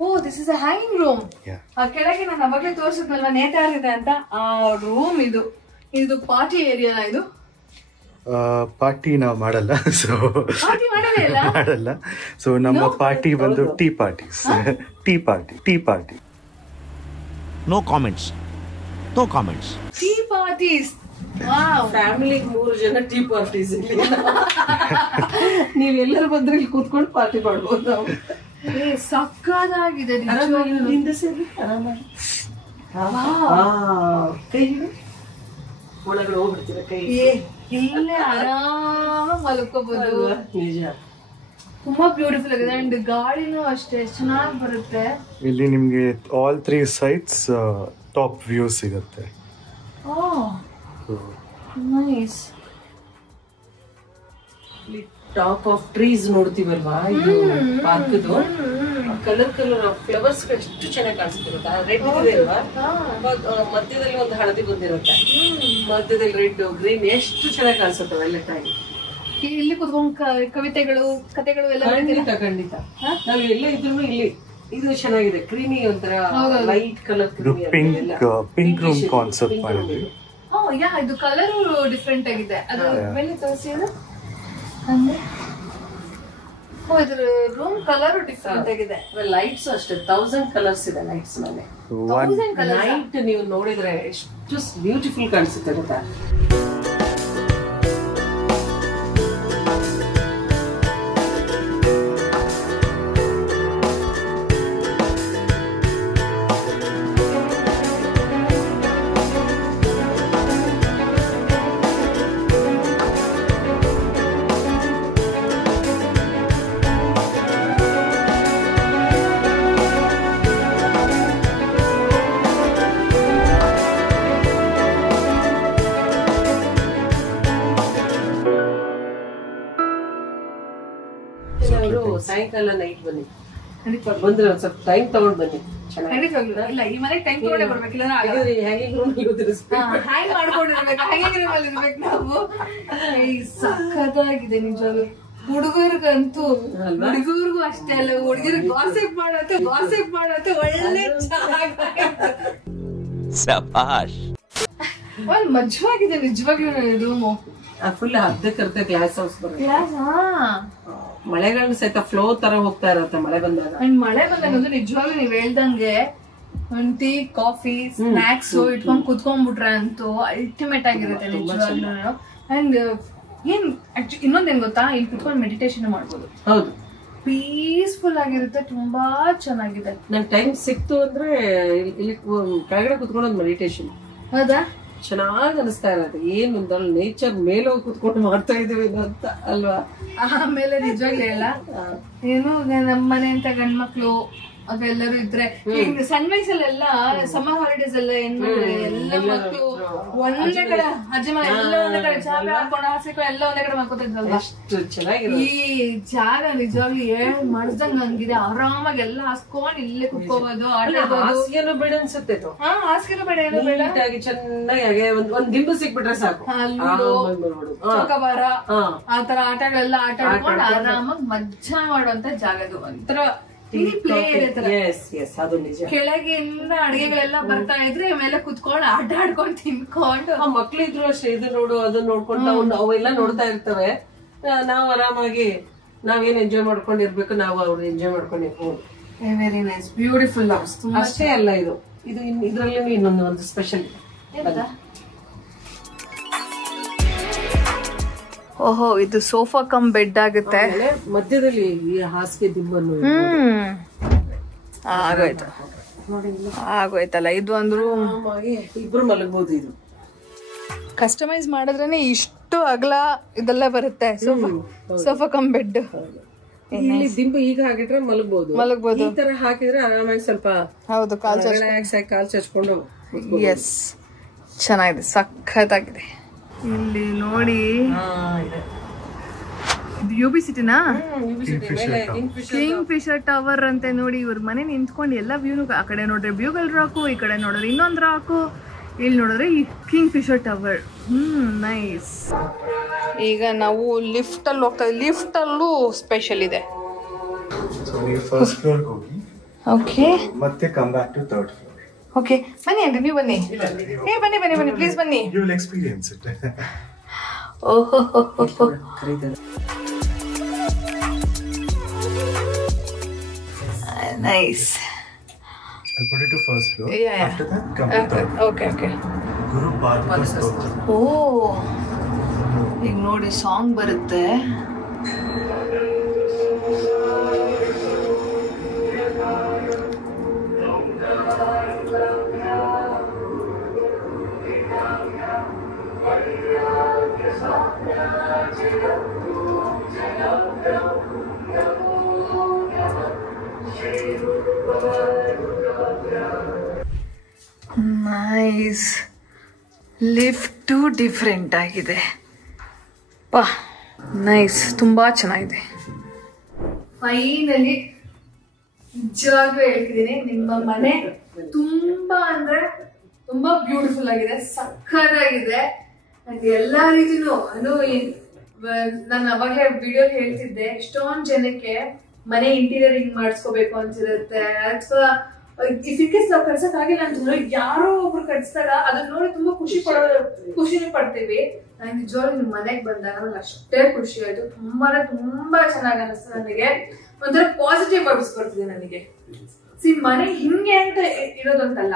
Oh, this is a hanging room. ಆ ಕೆಳಗೆ ನಾನು ಅವಾಗಲೇ ತೋರಿಸಿದ್ನಲ್ವ ನೇತಾರ ಇದೆ ಅಂತ, ಆ ರೂಮ್ ಇದು. ಇದು ಪಾರ್ಟಿ ಏರಿಯಾನ? ಇದು ಪಾರ್ಟಿ ನಾವು ಮಾಡಲ್ಲ. ಸೊ ಪಾರ್ಟಿ ಮಾಡಲ್ಲ. ಸೊ ನಮ್ಮ ಪಾರ್ಟಿ ಬಂದು tea parties. Tea party. No comments. Tea parties. ಫ್ಯಾಮಿಲಿಗೆ 3 ಜನ ಟೀ ಪಾರ್ಟೀಸ್ ಇಲ್ಲಿ. ನೀವೆಲ್ಲರೂ ಬಂದ್ರೆ ಇಲ್ಲಿ ಕೂತ್ಕೊಂಡು ಪಾರ್ಟಿ ಮಾಡ್ಬೋದು ನಾವು. ಸಕ್ಕದಾಗಿದೆ. ಕೈ ಒಳಗಡೆ ಹೋಗ್ಬಿಡ್ತೀರ ಕೈ. ಇಲ್ಲೇ ಆರಾಮ ಮಲ್ಕೋಬಹುದು. ನಿಜ ತುಂಬಾ ಬ್ಯೂಟಿಫುಲ್ ಆಗಿದೆ. ಅಂಡ್ ಗಾಳಿನೂ ಅಷ್ಟೇ ಚೆನ್ನಾಗಿ ಬರುತ್ತೆ. ಇಲ್ಲಿ ನಿಮ್ಗೆ ಆಲ್ 3 sides ಟಾಪ್ ವ್ಯೂ ಸಿಗುತ್ತೆ. ನೈಸ್. ಟಾಪ್ ಆಫ್ ಟ್ರೀಸ್ ನೋಡ್ತೀವಲ್ವಾ ಇದು ಪಾರ್ಕ್ದು. ಕಲರ್ ಫ್ಲವರ್ಸ್ ಎಷ್ಟು ಚೆನ್ನಾಗಿ ಕಾಣಿಸ್ತಿರುತ್ತೆ. ರೆಡ್ ಇದೆ ಅಲ್ವಾ, ಮಧ್ಯದಲ್ಲಿ ಒಂದು ಹಳದಿ ಬಂದಿರುತ್ತೆ, ಮಧ್ಯದಲ್ಲಿ ರೆಡ್ ಗ್ರೀನ್, ಎಷ್ಟು ಚೆನ್ನಾಗಿ ಕಾಣಿಸುತ್ತೆ ಎಲ್ಲ ಟೈಮ್. ಇಲ್ಲಿ ಕುತ್ಕೊಂಡು ಕವಿತೆಗಳು ಕಥೆಗಳು ಎಲ್ಲ ಖಂಡಿತ ನಾವ್ ಎಲ್ಲ ಇದ್ರು ಇಲ್ಲಿ ಇದು ಚೆನ್ನಾಗಿದೆ. ಕ್ರೀಮಿ ಒಂಥರ light colour pink room concept ಮಾಡಿದ್ವಿ. ಇದು ಕಲರ್ ಡಿಫ್ರೆಂಟ್ ಆಗಿದೆ. ಅದು ಮೇಲೆ ತೋರಿಸಿ. ಇದ್ರ ರೂಮ್ ಕಲರ್ ಡಿಫ್ರೆಂಟ್ ಆಗಿದೆ. ಲೈಟ್ಸ್ ಅಷ್ಟೇ 1000 ಕಲರ್ಸ್ ಇದೆ ಲೈಟ್ಸ್ ಮೇಲೆ. ನೈಟ್ ನೀವು ನೋಡಿದ್ರೆ ಎಷ್ಟು ಬ್ಯೂಟಿಫುಲ್ ಕಾಣಿಸುತ್ತೆ ಗೊತ್ತಾ. ಸಾಯಂಕಾಲ ನೈಟ್ ಬನ್ನಿ, ಬಂದ್ರೆ ಒಂದ್ ಸ್ವಲ್ಪ ಟೈಮ್ ತಗೊಂಡ್ ಬನ್ನಿ. ಇಲ್ಲ ಈ ಮನೆಗೆ ಟೈಮ್ ತಗೊಂಡೇ ಬರ್ಬೇಕಿಲ್ಲ. ಹ್ಯಾಂಗಿಂಗ್ ಮಾಡ್ಕೊಂಡಿರ್ಬೇಕು, ಹ್ಯಾಂಗಿಂಗ್ ರೂಮ್ ಅಲ್ಲಿ ಇರ್ಬೇಕು ನಾವು. ಸಖತ್ತಾಗಿದೆ ನಿಜವಾಗ್ಲು. ಹುಡುಗರಿಗಂತೂ ಹುಡುಗರಿಗೂ ಅಷ್ಟೇ ಅಲ್ಲ, ಹುಡುಗಿರಿಗೆ ಗಾಸಿಪ್ ಮಾಡತ್ತೆ ಒಳ್ಳೆ ಮಜವಾಗಿದೆ ನಿಜವಾಗ್ಲೂ. ರೂಮು ಫುಲ್ ಅರ್ಧಕ್ಕರ್ಧ ಗ್ಲಾಸ್ ಹೌಸ್ ಬರುತ್ತೆ. ಮಳೆಗಾಲ ಸಹಿತ ಫ್ಲೋ ತರ ಹೋಗ್ತಾ ಇರತ್ತೆ ಮಳೆ ಬಂದಾಗ. ಮಳೆ ಬಂದಾಗ ನಿಜವಾಗ್ಲೂ ನೀವ್ ಹೇಳ್ದಂಗೆ ಒಂದ್ ಟೀ ಕಾಫಿ ಸ್ನಾಕ್ಸ್ ಇಟ್ಕೊಂಡ್ ಕುತ್ಕೊಂಡ್ಬಿಟ್ರೆ ಅಂತೂ ಅಲ್ಟಿಮೇಟ್ ಆಗಿರುತ್ತೆ ನಿಜವಾಗ್ಲೂ. ಅಂಡ್ ಏನ್ ಇನ್ನೊಂದೇನ್ ಗೊತ್ತಾ, ಇಲ್ಲಿ ಕುತ್ಕೊಂಡು ಮೆಡಿಟೇಷನ್ ಮಾಡ್ಬೋದು. ಹೌದು, ಪೀಸ್ಫುಲ್ ಆಗಿರುತ್ತೆ, ತುಂಬಾ ಚೆನ್ನಾಗಿದೆ. ನನ್ ಟೈಮ್ ಸಿಕ್ತು ಅಂದ್ರೆ ಇಲ್ಲಿ ಕೆಳಗಡೆ ಕುತ್ಕೊಂಡು ಮೆಡಿಟೇಷನ್. ಹೌದಾ, ಚೆನ್ನಾಗ್ ಅನಿಸ್ತಾ ಇರತ್ತೆ. ಏನ್ ಒಂದಲ್ಲ ನೇಚರ್ ಮೇಲೆ ಹೋಗಿ ಕುತ್ಕೊಂಡು ಮಾಡ್ತಾ ಇದೀವಿ ಅಂತ ಅಲ್ವಾ. ಆಮೇಲೆ ನಿಜವಾಗ್ಲೇ ಅಲ್ಲ, ಏನು ನಮ್ಮ ಮನೆ ಅಂತ ಗಂಡ್ಮಕ್ಳು ಅದೆಲ್ಲರೂ ಇದ್ರೆ ಸಣ್ಣ ವಯಸ್ಸಲ್ಲೆಲ್ಲ ಸಮ್ಮರ್ ಹಾಲಿಡೇಸ್ ಎಲ್ಲ ಏನ್ ಮಾಡಿದ್ರೆ ಎಲ್ಲ ಮಕ್ಳು ಒಂದೇ ಕಡೆ ಅಜ್ಜಿ ಮನೆ ಎಲ್ಲ ಒಂದೇ ಕಡೆ ಚಾಪೆ ಹಾಕೊಂಡು ಹಾಸಿಕೊಂಡು ಎಲ್ಲ ಒಂದೇ ಕಡೆ ಮಾಡ್ಕೊತಿದ್ರಲ್ವಾ. ಈ ಜಾಗ ನಿಜವಾಗ್ಲೂ ಏನ್ ಮಾಡ್ದಂಗ ಹಂಗಿದೆ. ಆರಾಮಾಗಿ ಎಲ್ಲ ಹಾಸ್ಕೊಂಡ್ ಇಲ್ಲೇ ಕುತ್ಕೋಬಹುದು, ಹಾಸಿಗೆನೂ ಬೇಡ ಅನ್ಸುತ್ತೆ. ಹಾಸಿಗೆನೂ ಬೇಡ, ಏನೂ ಬೇಡ, ಚೆನ್ನಾಗಿ ಒಂದ್ ದಿಂಬು ಸಿಕ್ಬಿಟ್ರೆ ಸಾಕು. ಚೌಕಾಬಾರ ಆತರ ಆಟಗಳೆಲ್ಲ ಆಟ ಆಡ್ಕೊಂಡು ಆರಾಮಾಗಿ ಮಜಾ ಮಾಡುವಂತ ಜಾಗ. ಅದು ಒಂಥರ ಪ್ಲೇ ಕೆಳಗಿಂದ ಅಡಿಗೆಗಳೆಲ್ಲ ಬರ್ತಾ ಇದ್ರೆ ಮೇಲೆ ಕುತ್ಕೊಂಡು ಆಟ ಆಡ್ಕೊಂಡು ತಿನ್ಕೊಂಡು. ಮಕ್ಳಿದ್ರು ಅಷ್ಟೇ, ಇದು ನೋಡು ಅದನ್ನ ನೋಡ್ಕೊಂಡು ಅವೆಲ್ಲ ನೋಡ್ತಾ ಇರ್ತವೆ. ನಾವ್ ಆರಾಮಾಗಿ ನಾವೇನ್ ಎಂಜಾಯ್ ಮಾಡ್ಕೊಂಡಿರ್ಬೇಕು, ನಾವು ಅವ್ರು ಎಂಜಾಯ್ ಮಾಡ್ಕೊಂಡಿರ್ಬೋದು. Very nice, beautiful house. ಅಷ್ಟೇ ಅಲ್ಲ, ಇದು ಇದ್ರಲ್ಲಿ ಇನ್ನೊಂದು ಸ್ಪೆಷಲ್. ಓಹೋ, ಇದು ಸೋಫಾ ಕಮ್ ಬೆಡ್ ಆಗುತ್ತೆ. ಮಧ್ಯದಲ್ಲಿ ಹಾಸಿಗೆ ದಿಂಬನ್ನು ಆಗೋಯ್ತಲ್ಲ. ಇದು ಅಂದ್ರು ಇಬ್ರು ಮಲಗಬಹುದು. ಇದು ಕಸ್ಟಮೈಸ್ ಮಾಡಿದ್ರೇನೆ ಇಷ್ಟು ಅಗಲ ಇದೆಲ್ಲ ಬರುತ್ತೆ. Sofa cum bed. ಇಲ್ಲಿ ದಿಂಬು ಈಗ ಹಾಕಿಟ್ರೆ ಮಲಗಬಹುದು. ಈ ತರ ಹಾಕಿದ್ರೆ ಆರಾಮಾಗಿ ಸ್ವಲ್ಪ ಹೌದು ಕಾಲ್ ಚಚ್ಕೊಂಡು. ಎಸ್, ಚೆನ್ನಾಗಿದೆ, ಸಖತ್ತಾಗಿದೆ. ಇಲ್ಲಿ ನೋಡಿ, ಇದು UB ಸಿಟಿನಾ? ಕಿಂಗ್ ಫಿಶರ್ ಟವರ್ ಅಂತ ನೋಡಿ. ಇವ್ರ ಮನೆ ನಿಂತ್ಕೊಂಡು ಎಲ್ಲ ವ್ಯೂನು, ಆ ಕಡೆ ನೋಡ್ರೆ ಬ್ಯೂಗಲ್ ರಾಕು, ಈ ಕಡೆ ನೋಡಿದ್ರೆ ಇನ್ನೊಂದು ರಾಕು, ಇಲ್ಲಿ ನೋಡಿದ್ರೆ ಈ ಕಿಂಗ್ ಫಿಶರ್ ಟವರ್. ನೈಸ್. ಈಗ ನಾವು ಲಿಫ್ಟ್ ಅಲ್ಲಿ ಹೋಗ್ತಾ ಇದ್ದೀವಿ. ಲಿಫ್ಟ್ ಅಲ್ಲೂ ಸ್ಪೆಷಲ್ ಇದೆ. ಫಸ್ಟ್ ಫ್ಲೋರ್ ಹೋಗಿ, ಓಕೆ, ಮತ್ತೆ come back to third floor. Okay, ಬನ್ನಿ ಆಂಟಿ, ನೀವು ಬನ್ನಿ. ಬನ್ನಿ ಪ್ಲೀಸ್ ಬನ್ನಿ. You will experience it. ಓಹೋ, nice. I'll put it to first floor. Yeah. After that, come to third. Okay. Guru Paduka Stotra. ಓ ಈಗ ನೋಡಿ ಸಾಂಗ್ ಬರುತ್ತೆ. ನೈಸ್. ಲಿಫ್ಟು ಡಿಫ್ರೆಂಟ್ ಆಗಿದೆ. ಪಾ ನೈಸ್, ತುಂಬ ಚೆನ್ನಾಗಿದೆ. ಫೈನಲಿ ನಿಜವಾಗ್ಲೂ ಹೇಳ್ತಿದ್ದೀನಿ, ನಿಮ್ಮ ಮನೆ ತುಂಬಾ ಅಂದ್ರೆ ತುಂಬಾ ಬ್ಯೂಟಿಫುಲ್ ಆಗಿದೆ, ಸಕ್ಕತ್ತಾಗಿದೆ. ಎಲ್ಲಾ ರೀತಿನೂ ನಾನು ಅವಾಗಲೇ ವಿಡಿಯೋ ಹೇಳ್ತಿದ್ದೆ, ಎಷ್ಟೊಂದ್ ಜನಕ್ಕೆ ಮನೆ ಇಂಟೀರಿಯರ್ ಹಿಂಗ್ ಮಾಡಿಸ್ಕೋಬೇಕು ಅಂತಿರುತ್ತೆ, ಅಥವಾ ಇಫ್ ಇನ್ ಕೇಸ್ ನಾವು ಕಟ್ಸಕ್ ಆಗಿಲ್ಲ ಅಂತಂದ್ರೆ ಯಾರೋ ಒಬ್ರು ಕಟ್ಸಿದಾಗ ಅದನ್ನ ನೋಡಿ ತುಂಬಾ ಖುಷಿನೂ ಪಡ್ತೀವಿ. ನಾನು ನಿಜವಾಗ್ಲೂ ನಿಮ್ ಮನೆಗ್ ಬಂದಾಗ ನನಗೆ ಅಷ್ಟೇ ಖುಷಿ ಆಯ್ತು. ತುಂಬಾ ಚೆನ್ನಾಗಿ ಅನಿಸ್ತು ನನಗೆ. ಒಂಥರ ಪಾಸಿಟಿವ್ ವೈಬ್ಸ್ ಬರ್ತಿದೆ ನನಗೆ. ಮನೆ ಹಿಂಗೆ ಅಂತ ಇರೋದಂತಲ್ಲ,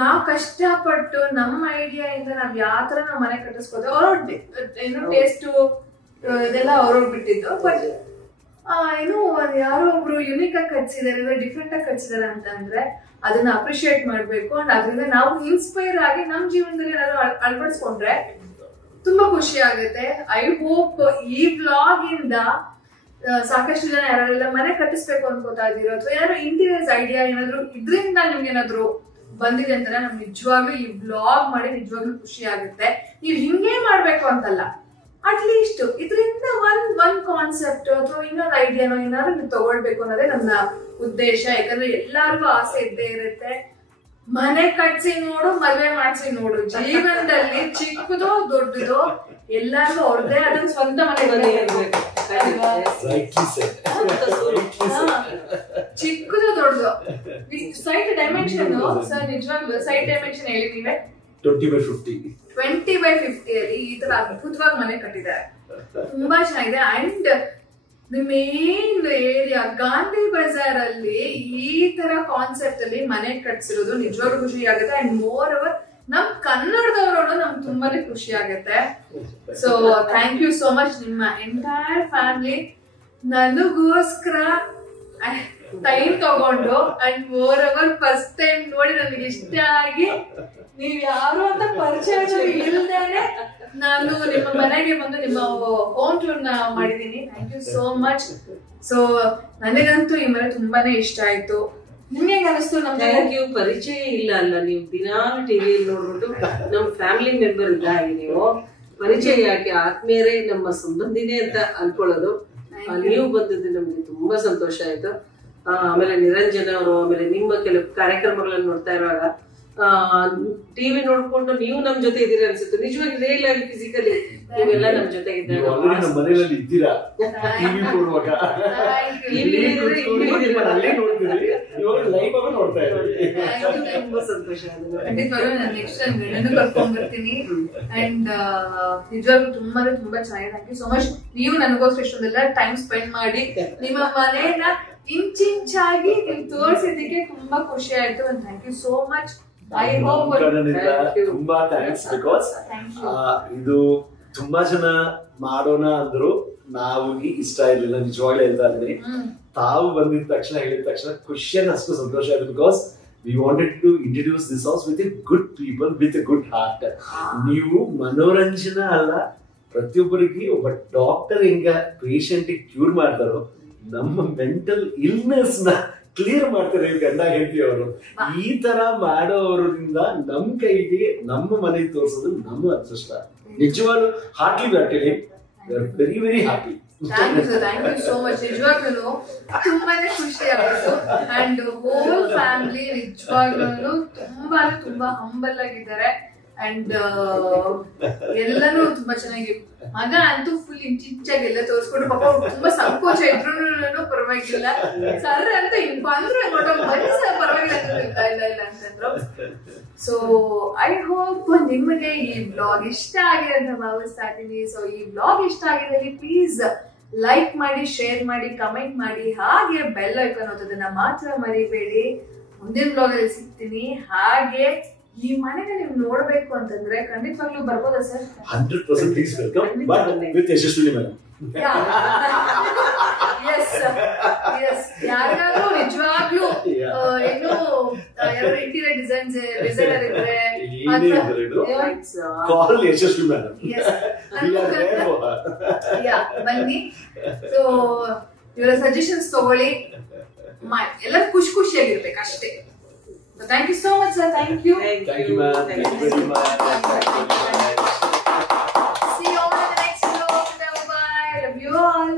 ನಾವ್ ಕಷ್ಟಪಟ್ಟು ನಮ್ಮ ಐಡಿಯಾ ಇಂದ ನಾವ್ ಯಾವ ತರ ನಾವ್ ಮನೆ ಕಟ್ಟಿಸ್ಕೋತೀವಿ, ಅವ್ರ ಟೇಸ್ಟ್ ಇದೆಲ್ಲ ಅವ್ರವ್ರು ಬಿಟ್ಟಿದ್ದು. ಬಟ್ ಯಾರೋ ಒಬ್ರು ಯುನಿಕ್ ಆಗಿ ಕಟ್ಸಿದಾರೆ, ಡಿಫ್ರೆಂಟ್ ಆಗಿ ಕಟ್ಸಿದಾರೆ ಅಂತಂದ್ರೆ ಅದನ್ನ ಅಪ್ರಿಶಿಯೇಟ್ ಮಾಡ್ಬೇಕು. ಅಂಡ್ ಅದರಿಂದ ನಾವು ಇನ್ಸ್ಪೈರ್ ಆಗಿ ನಮ್ ಜೀವನದಲ್ಲಿ ಏನಾದ್ರು ಅಳವಡಿಸ್ಕೊಂಡ್ರೆ ತುಂಬಾ ಖುಷಿ ಆಗುತ್ತೆ. ಐ ಹೋಪ್ ಈ ವ್ಲಾಗ್ ಇಂದ ಸಾಕಷ್ಟು ಜನ ಯಾರೆಲ್ಲ ಮನೆ ಕಟ್ಟಿಸ್ಬೇಕು ಅನ್ಕೋತಾ ಇದೀರೋ, ಅಥವಾ ಏನಾದ್ರು ಇಂಟೀರಿಯರ್ಸ್ ಐಡಿಯಾ ಏನಾದ್ರು ಇದರಿಂದ ನಿಮ್ಗೆ ಏನಾದ್ರು ಬಂದಿದೆ ಅಂತ ನಮ್ಗೆ ನಿಜವಾಗ್ಲೂ ಈ ವ್ಲಾಗ್ ಮಾಡಿ ನಿಜವಾಗ್ಲೂ ಖುಷಿ ಆಗುತ್ತೆ. ನೀವ್ ಹಿಂಗೆ ಮಾಡ್ಬೇಕು ಅಂತಲ್ಲ, ಅಟ್ಲೀಸ್ಟ್ ಇದರಿಂದ ಒಂದ್ ಕಾನ್ಸೆಪ್ಟ್ ಅಥವಾ ಇನ್ನೊಂದು ಐಡಿಯಾನೋ ಏನಾದ್ರು ನೀವು ತಗೊಳ್ಬೇಕು ಅನ್ನೋದೇ ನನ್ನ ಉದ್ದೇಶ. ಯಾಕಂದ್ರೆ ಎಲ್ಲಾರ್ಗು ಆಸೆ ಇದ್ದೇ ಇರುತ್ತೆ, ಮನೆ ಕಟ್ಸಿ ನೋಡು, ಮದ್ವೆ ಮಾಡ್ಸಿ ನೋಡು. ಜೀವನದಲ್ಲಿ ಚಿಕ್ಕದೋ ದೊಡ್ಡದೋ ಎಲ್ಲಾರ್ಗು ಅವ್ರದ್ದೇ ಅದನ್ನ ಸ್ವಂತ ಮನೆ ಇರ್ಬೇಕು. ಚಿಕ್ಕದು ದೊಡ್ಡದು ಸೈಟ್ ಡೈಮೆನ್ಷನ್ ಸರ್, ನಿಜವಾಗ್ಲೂ ಸೈಟ್ ಡೈಮೆನ್ಷನ್ ಹೇಳಿ ನೀವೇ 20x50 ಅಲ್ಲಿ ಈ ತರ ಅದ್ಭುತವಾಗಿ ಮನೆ ಕಟ್ಟಿದ್ದಾರೆ, ತುಂಬಾ ಚೆನ್ನಾಗಿದೆ. And the main area Gandhi Bazaar ಅಲ್ಲಿ ಈ ತರ ಕಾನ್ಸೆಪ್ಟ್ ಅಲ್ಲಿ ಮನೆ ಕಟ್ಸಿರೋದು ನಿಜವಾಗ್ಲೂ ಖುಷಿ ಆಗುತ್ತೆ. ಅಂಡ್ ಮೋರ್ ಓವರ್ ನಮ್ ಕನ್ನಡದವರೋಡು ನಮ್ಗೆ ತುಂಬಾನೇ ಖುಷಿ ಆಗುತ್ತೆ. So thank you so much ನಿಮ್ಮ ಎಂಟೈರ್ ಫ್ಯಾಮಿಲಿ ನನಗೋಸ್ಕರ ಟೈಮ್ ತಗೊಂಡು. And moreover first time ನೋಡಿ ನನಗೆ ಇಷ್ಟ ಆಗಿ, ನೀವ್ ಯಾರು ಅಂತ ಪರಿಚಯ ಇಲ್ದೇನೆ ನಾನು ನಿಮ್ಮ ಮನೆಗೆ ಬಂದು ನಿಮ್ಮ ಹೋಮ್ ಟೂರ್ ನ ಮಾಡಿದೀನಿ. Thank you so much. So ನನಗಂತೂ ಈ ಮನೆ ತುಂಬಾನೇ ಇಷ್ಟ ಆಯ್ತು. ನಿಮ್ಗೆ ಹೆಂಗ ಅನಿಸ್ತು? ನಮ್ಗೆ ಪರಿಚಯ ಇಲ್ಲ ಅಲ್ಲ, ನೀವು ದಿನಾಲು ಟಿವಿಯಲ್ಲಿ ನೋಡ್ಬಿಟ್ಟು ನಮ್ ಫ್ಯಾಮಿಲಿ ಮೆಂಬರ್ ಇದ್ದಾಗಿ ನೀವು ಪರಿಚಯ ಯಾಕೆ, ಆತ್ಮೀಯರೇ ನಮ್ಮ ಸಂಬಂಧಿನೇ ಅಂತ ಅನ್ಕೊಳ್ಳೋದು. ನೀವು ಬಂದಿದ್ದು ನಮ್ಗೆ ತುಂಬಾ ಸಂತೋಷ ಆಯ್ತು. ಆಮೇಲೆ ನಿರಂಜನ ಅವರು, ಆಮೇಲೆ ನಿಮ್ಮ ಕೆಲವು ಕಾರ್ಯಕ್ರಮಗಳನ್ನ ನೋಡ್ತಾ ಇರುವಾಗ ಟಿವಿ ನೋಡ್ಕೊಂಡು ನೀವು ನಮ್ ಜೊತೆ ಇದೀರ ಅನ್ಸುತ್ತೆ. ನಿಜವಾಗಿ ರಿಯಲ್ ಆಗಿ ಫಿಸಿಕಲಿ ನೀವೆಲ್ಲ ನಮ್ ಜೊತೆ ಇದ್ದೀರಾ. ತುಂಬಾ ಸಂತೋಷ. ನೆಕ್ಸ್ಟ್ ಟೈಮ್ ಕರ್ಕೊಂಡ್ ಬರ್ತೀನಿ. ಅಂಡ್ ನಿಜವಾಗ್ಲೂ ತುಂಬಾ ಚೆನ್ನಾಗಿದೆ. Thank you so much. ನೀವು ನನಗೋಸ್ಕರ ಇಷ್ಟೊಂದೆಲ್ಲ ಟೈಮ್ ಸ್ಪೆಂಡ್ ಮಾಡಿ ನಿಮ್ಮ ಮನೇನ ಇಂಚಾಗಿ ನೀವು ತೋರಿಸಿದ್ದಕ್ಕೆ ತುಂಬಾ ಖುಷಿ ಆಯ್ತು. And thank you so much. ತುಂಬಾ ಥ್ಯಾಂಕ್ಸ್. ಬಿಕಾಸ್ ಇದು ತುಂಬಾ ಜನ ಮಾಡೋಣ ಅಂದ್ರು ನಾವು ಇಷ್ಟ ಇರ್ಲಿಲ್ಲ. ನಿಜವಾಗ್ಲೂ ಹೇಳ್ತಾ ಇದ್ದೀನಿ, ತಾವು ಬಂದಿದ ತಕ್ಷಣ ಹೇಳಿದ ತಕ್ಷಣ ಖುಷಿಯನ್ನು ಅಷ್ಟು ಸಂತೋಷ ಆಯ್ತು. Because we wanted to introduce this house with a good people with a good heart. ನೀವು ಮನೋರಂಜನಾ ಅಲ್ಲ, ಪ್ರತಿಯೊಬ್ಬರಿಗೆ ಒಬ್ಬ ಡಾಕ್ಟರ್ ಹೆಂಗ ಪೇಷಂಟ್ ಕ್ಯೂರ್ ಮಾಡ್ತಾರೋ, ನಮ್ಮ ಮೆಂಟಲ್ ಇಲ್ನೆಸ್ ನ ಕ್ಲಿಯರ್ ಮಾಡ್ತಾರೆ ಗಂಡ ಹೆಂಡತಿ ಅವರು. ಈ ತರ ಮಾಡೋದ್ರಿಂದ ನಮ್ ಕೈಗೆ ನಮ್ಮ ಮನೆ ತೋರಿಸೋದು ನಮ್ಮ ಅದೃಷ್ಟ. ನಿಜವಾಗ್ಲೂ heartly very very happy. Thank you so much. ನಿಜವಾಗ್ಲೂ ತುಂಬಾನೇ ಖುಷಿ ಆಯ್ತು. ಅಂಡ್ ಹೋಲ್ ಫ್ಯಾಮಿಲಿ ನಿಜವಾಗ್ಲೂ ತುಂಬಾ ಹಂಬಲ್ ಆಗಿದ್ದಾರೆ. ಅಂಡ್ ಎಲ್ಲಾನು ತುಂಬಾ ಚೆನ್ನಾಗಿ, ಮಗ ಅಂತೂ ಫುಲ್ ಇಂಚಾಗಿ ಎಲ್ಲ ತೋರಿಸ್ಕೊಂಡು, ಪಾಪ ತುಂಬಾ ಸಂಕೋಚ ಇದ್ರು ಪರವಾಗಿಲ್ಲ, ಸರ್ ಅಂತ ಬಂದ್ರು ಬನ್ನಿ ಸರ್ ಪರವಾಗಿಲ್ಲ ಇಲ್ಲ ಅಂತಂದ್ರು. ಸೊ ಐ ಹೋಪ್ ನಿಮಗೆ ಈ ಬ್ಲಾಗ್ ಇಷ್ಟ ಆಗಿದೆ ಅಂತ ಭಾವಿಸ್ತಾ ಇದ್ದೀನಿ. ಸೊ ಈ ಬ್ಲಾಗ್ ಇಷ್ಟ ಆಗಿದ್ದಲ್ಲಿ ಪ್ಲೀಸ್ ಲೈಕ್ ಮಾಡಿ, ಶೇರ್ ಮಾಡಿ, ಕಮೆಂಟ್ ಮಾಡಿ, ಹಾಗೆ ಬೆಲ್ ಐಕಾನ್ ಓದೋದನ್ನ ಮಾತ್ರ ಮರಿಬೇಡಿ. ಮುಂದಿನ ಬ್ಲಾಗ್ ಅಲ್ಲಿ ಸಿಗ್ತೀನಿ. ಹಾಗೆ ಈ ಮನೆಗೆ ನೀವು ನೋಡ್ಬೇಕು ಅಂತಂದ್ರೆ ಖಂಡಿತವಾಗ್ಲೂ ಬರ್ಬೋದಾ sir? 100% please welcome, but with Yashaswini madam. ಯಾರಿಗಾದ್ರೂ ನಿಜವಾಗ್ಲೂ ಏನು ಇಂಟೀರಿಯರ್ ಡಿಸೈನರ್ ಇದ್ರೆ ಕಾಲ್ ಯಶಸ್ವಿ ಮೇಡಮ್, ಬನ್ನಿ. ಸೊ ಇವರ ಸಜೆಷನ್ಸ್ ತಗೊಳ್ಳಿ, ಎಲ್ಲ ಖುಷಿಯಾಗಿರ್ಬೇಕು ಅಷ್ಟೇ. Thank you so much sir. Thank you. Thank you ma'am. Thank you very much. See you all in the next vlog. Bye. Love you all.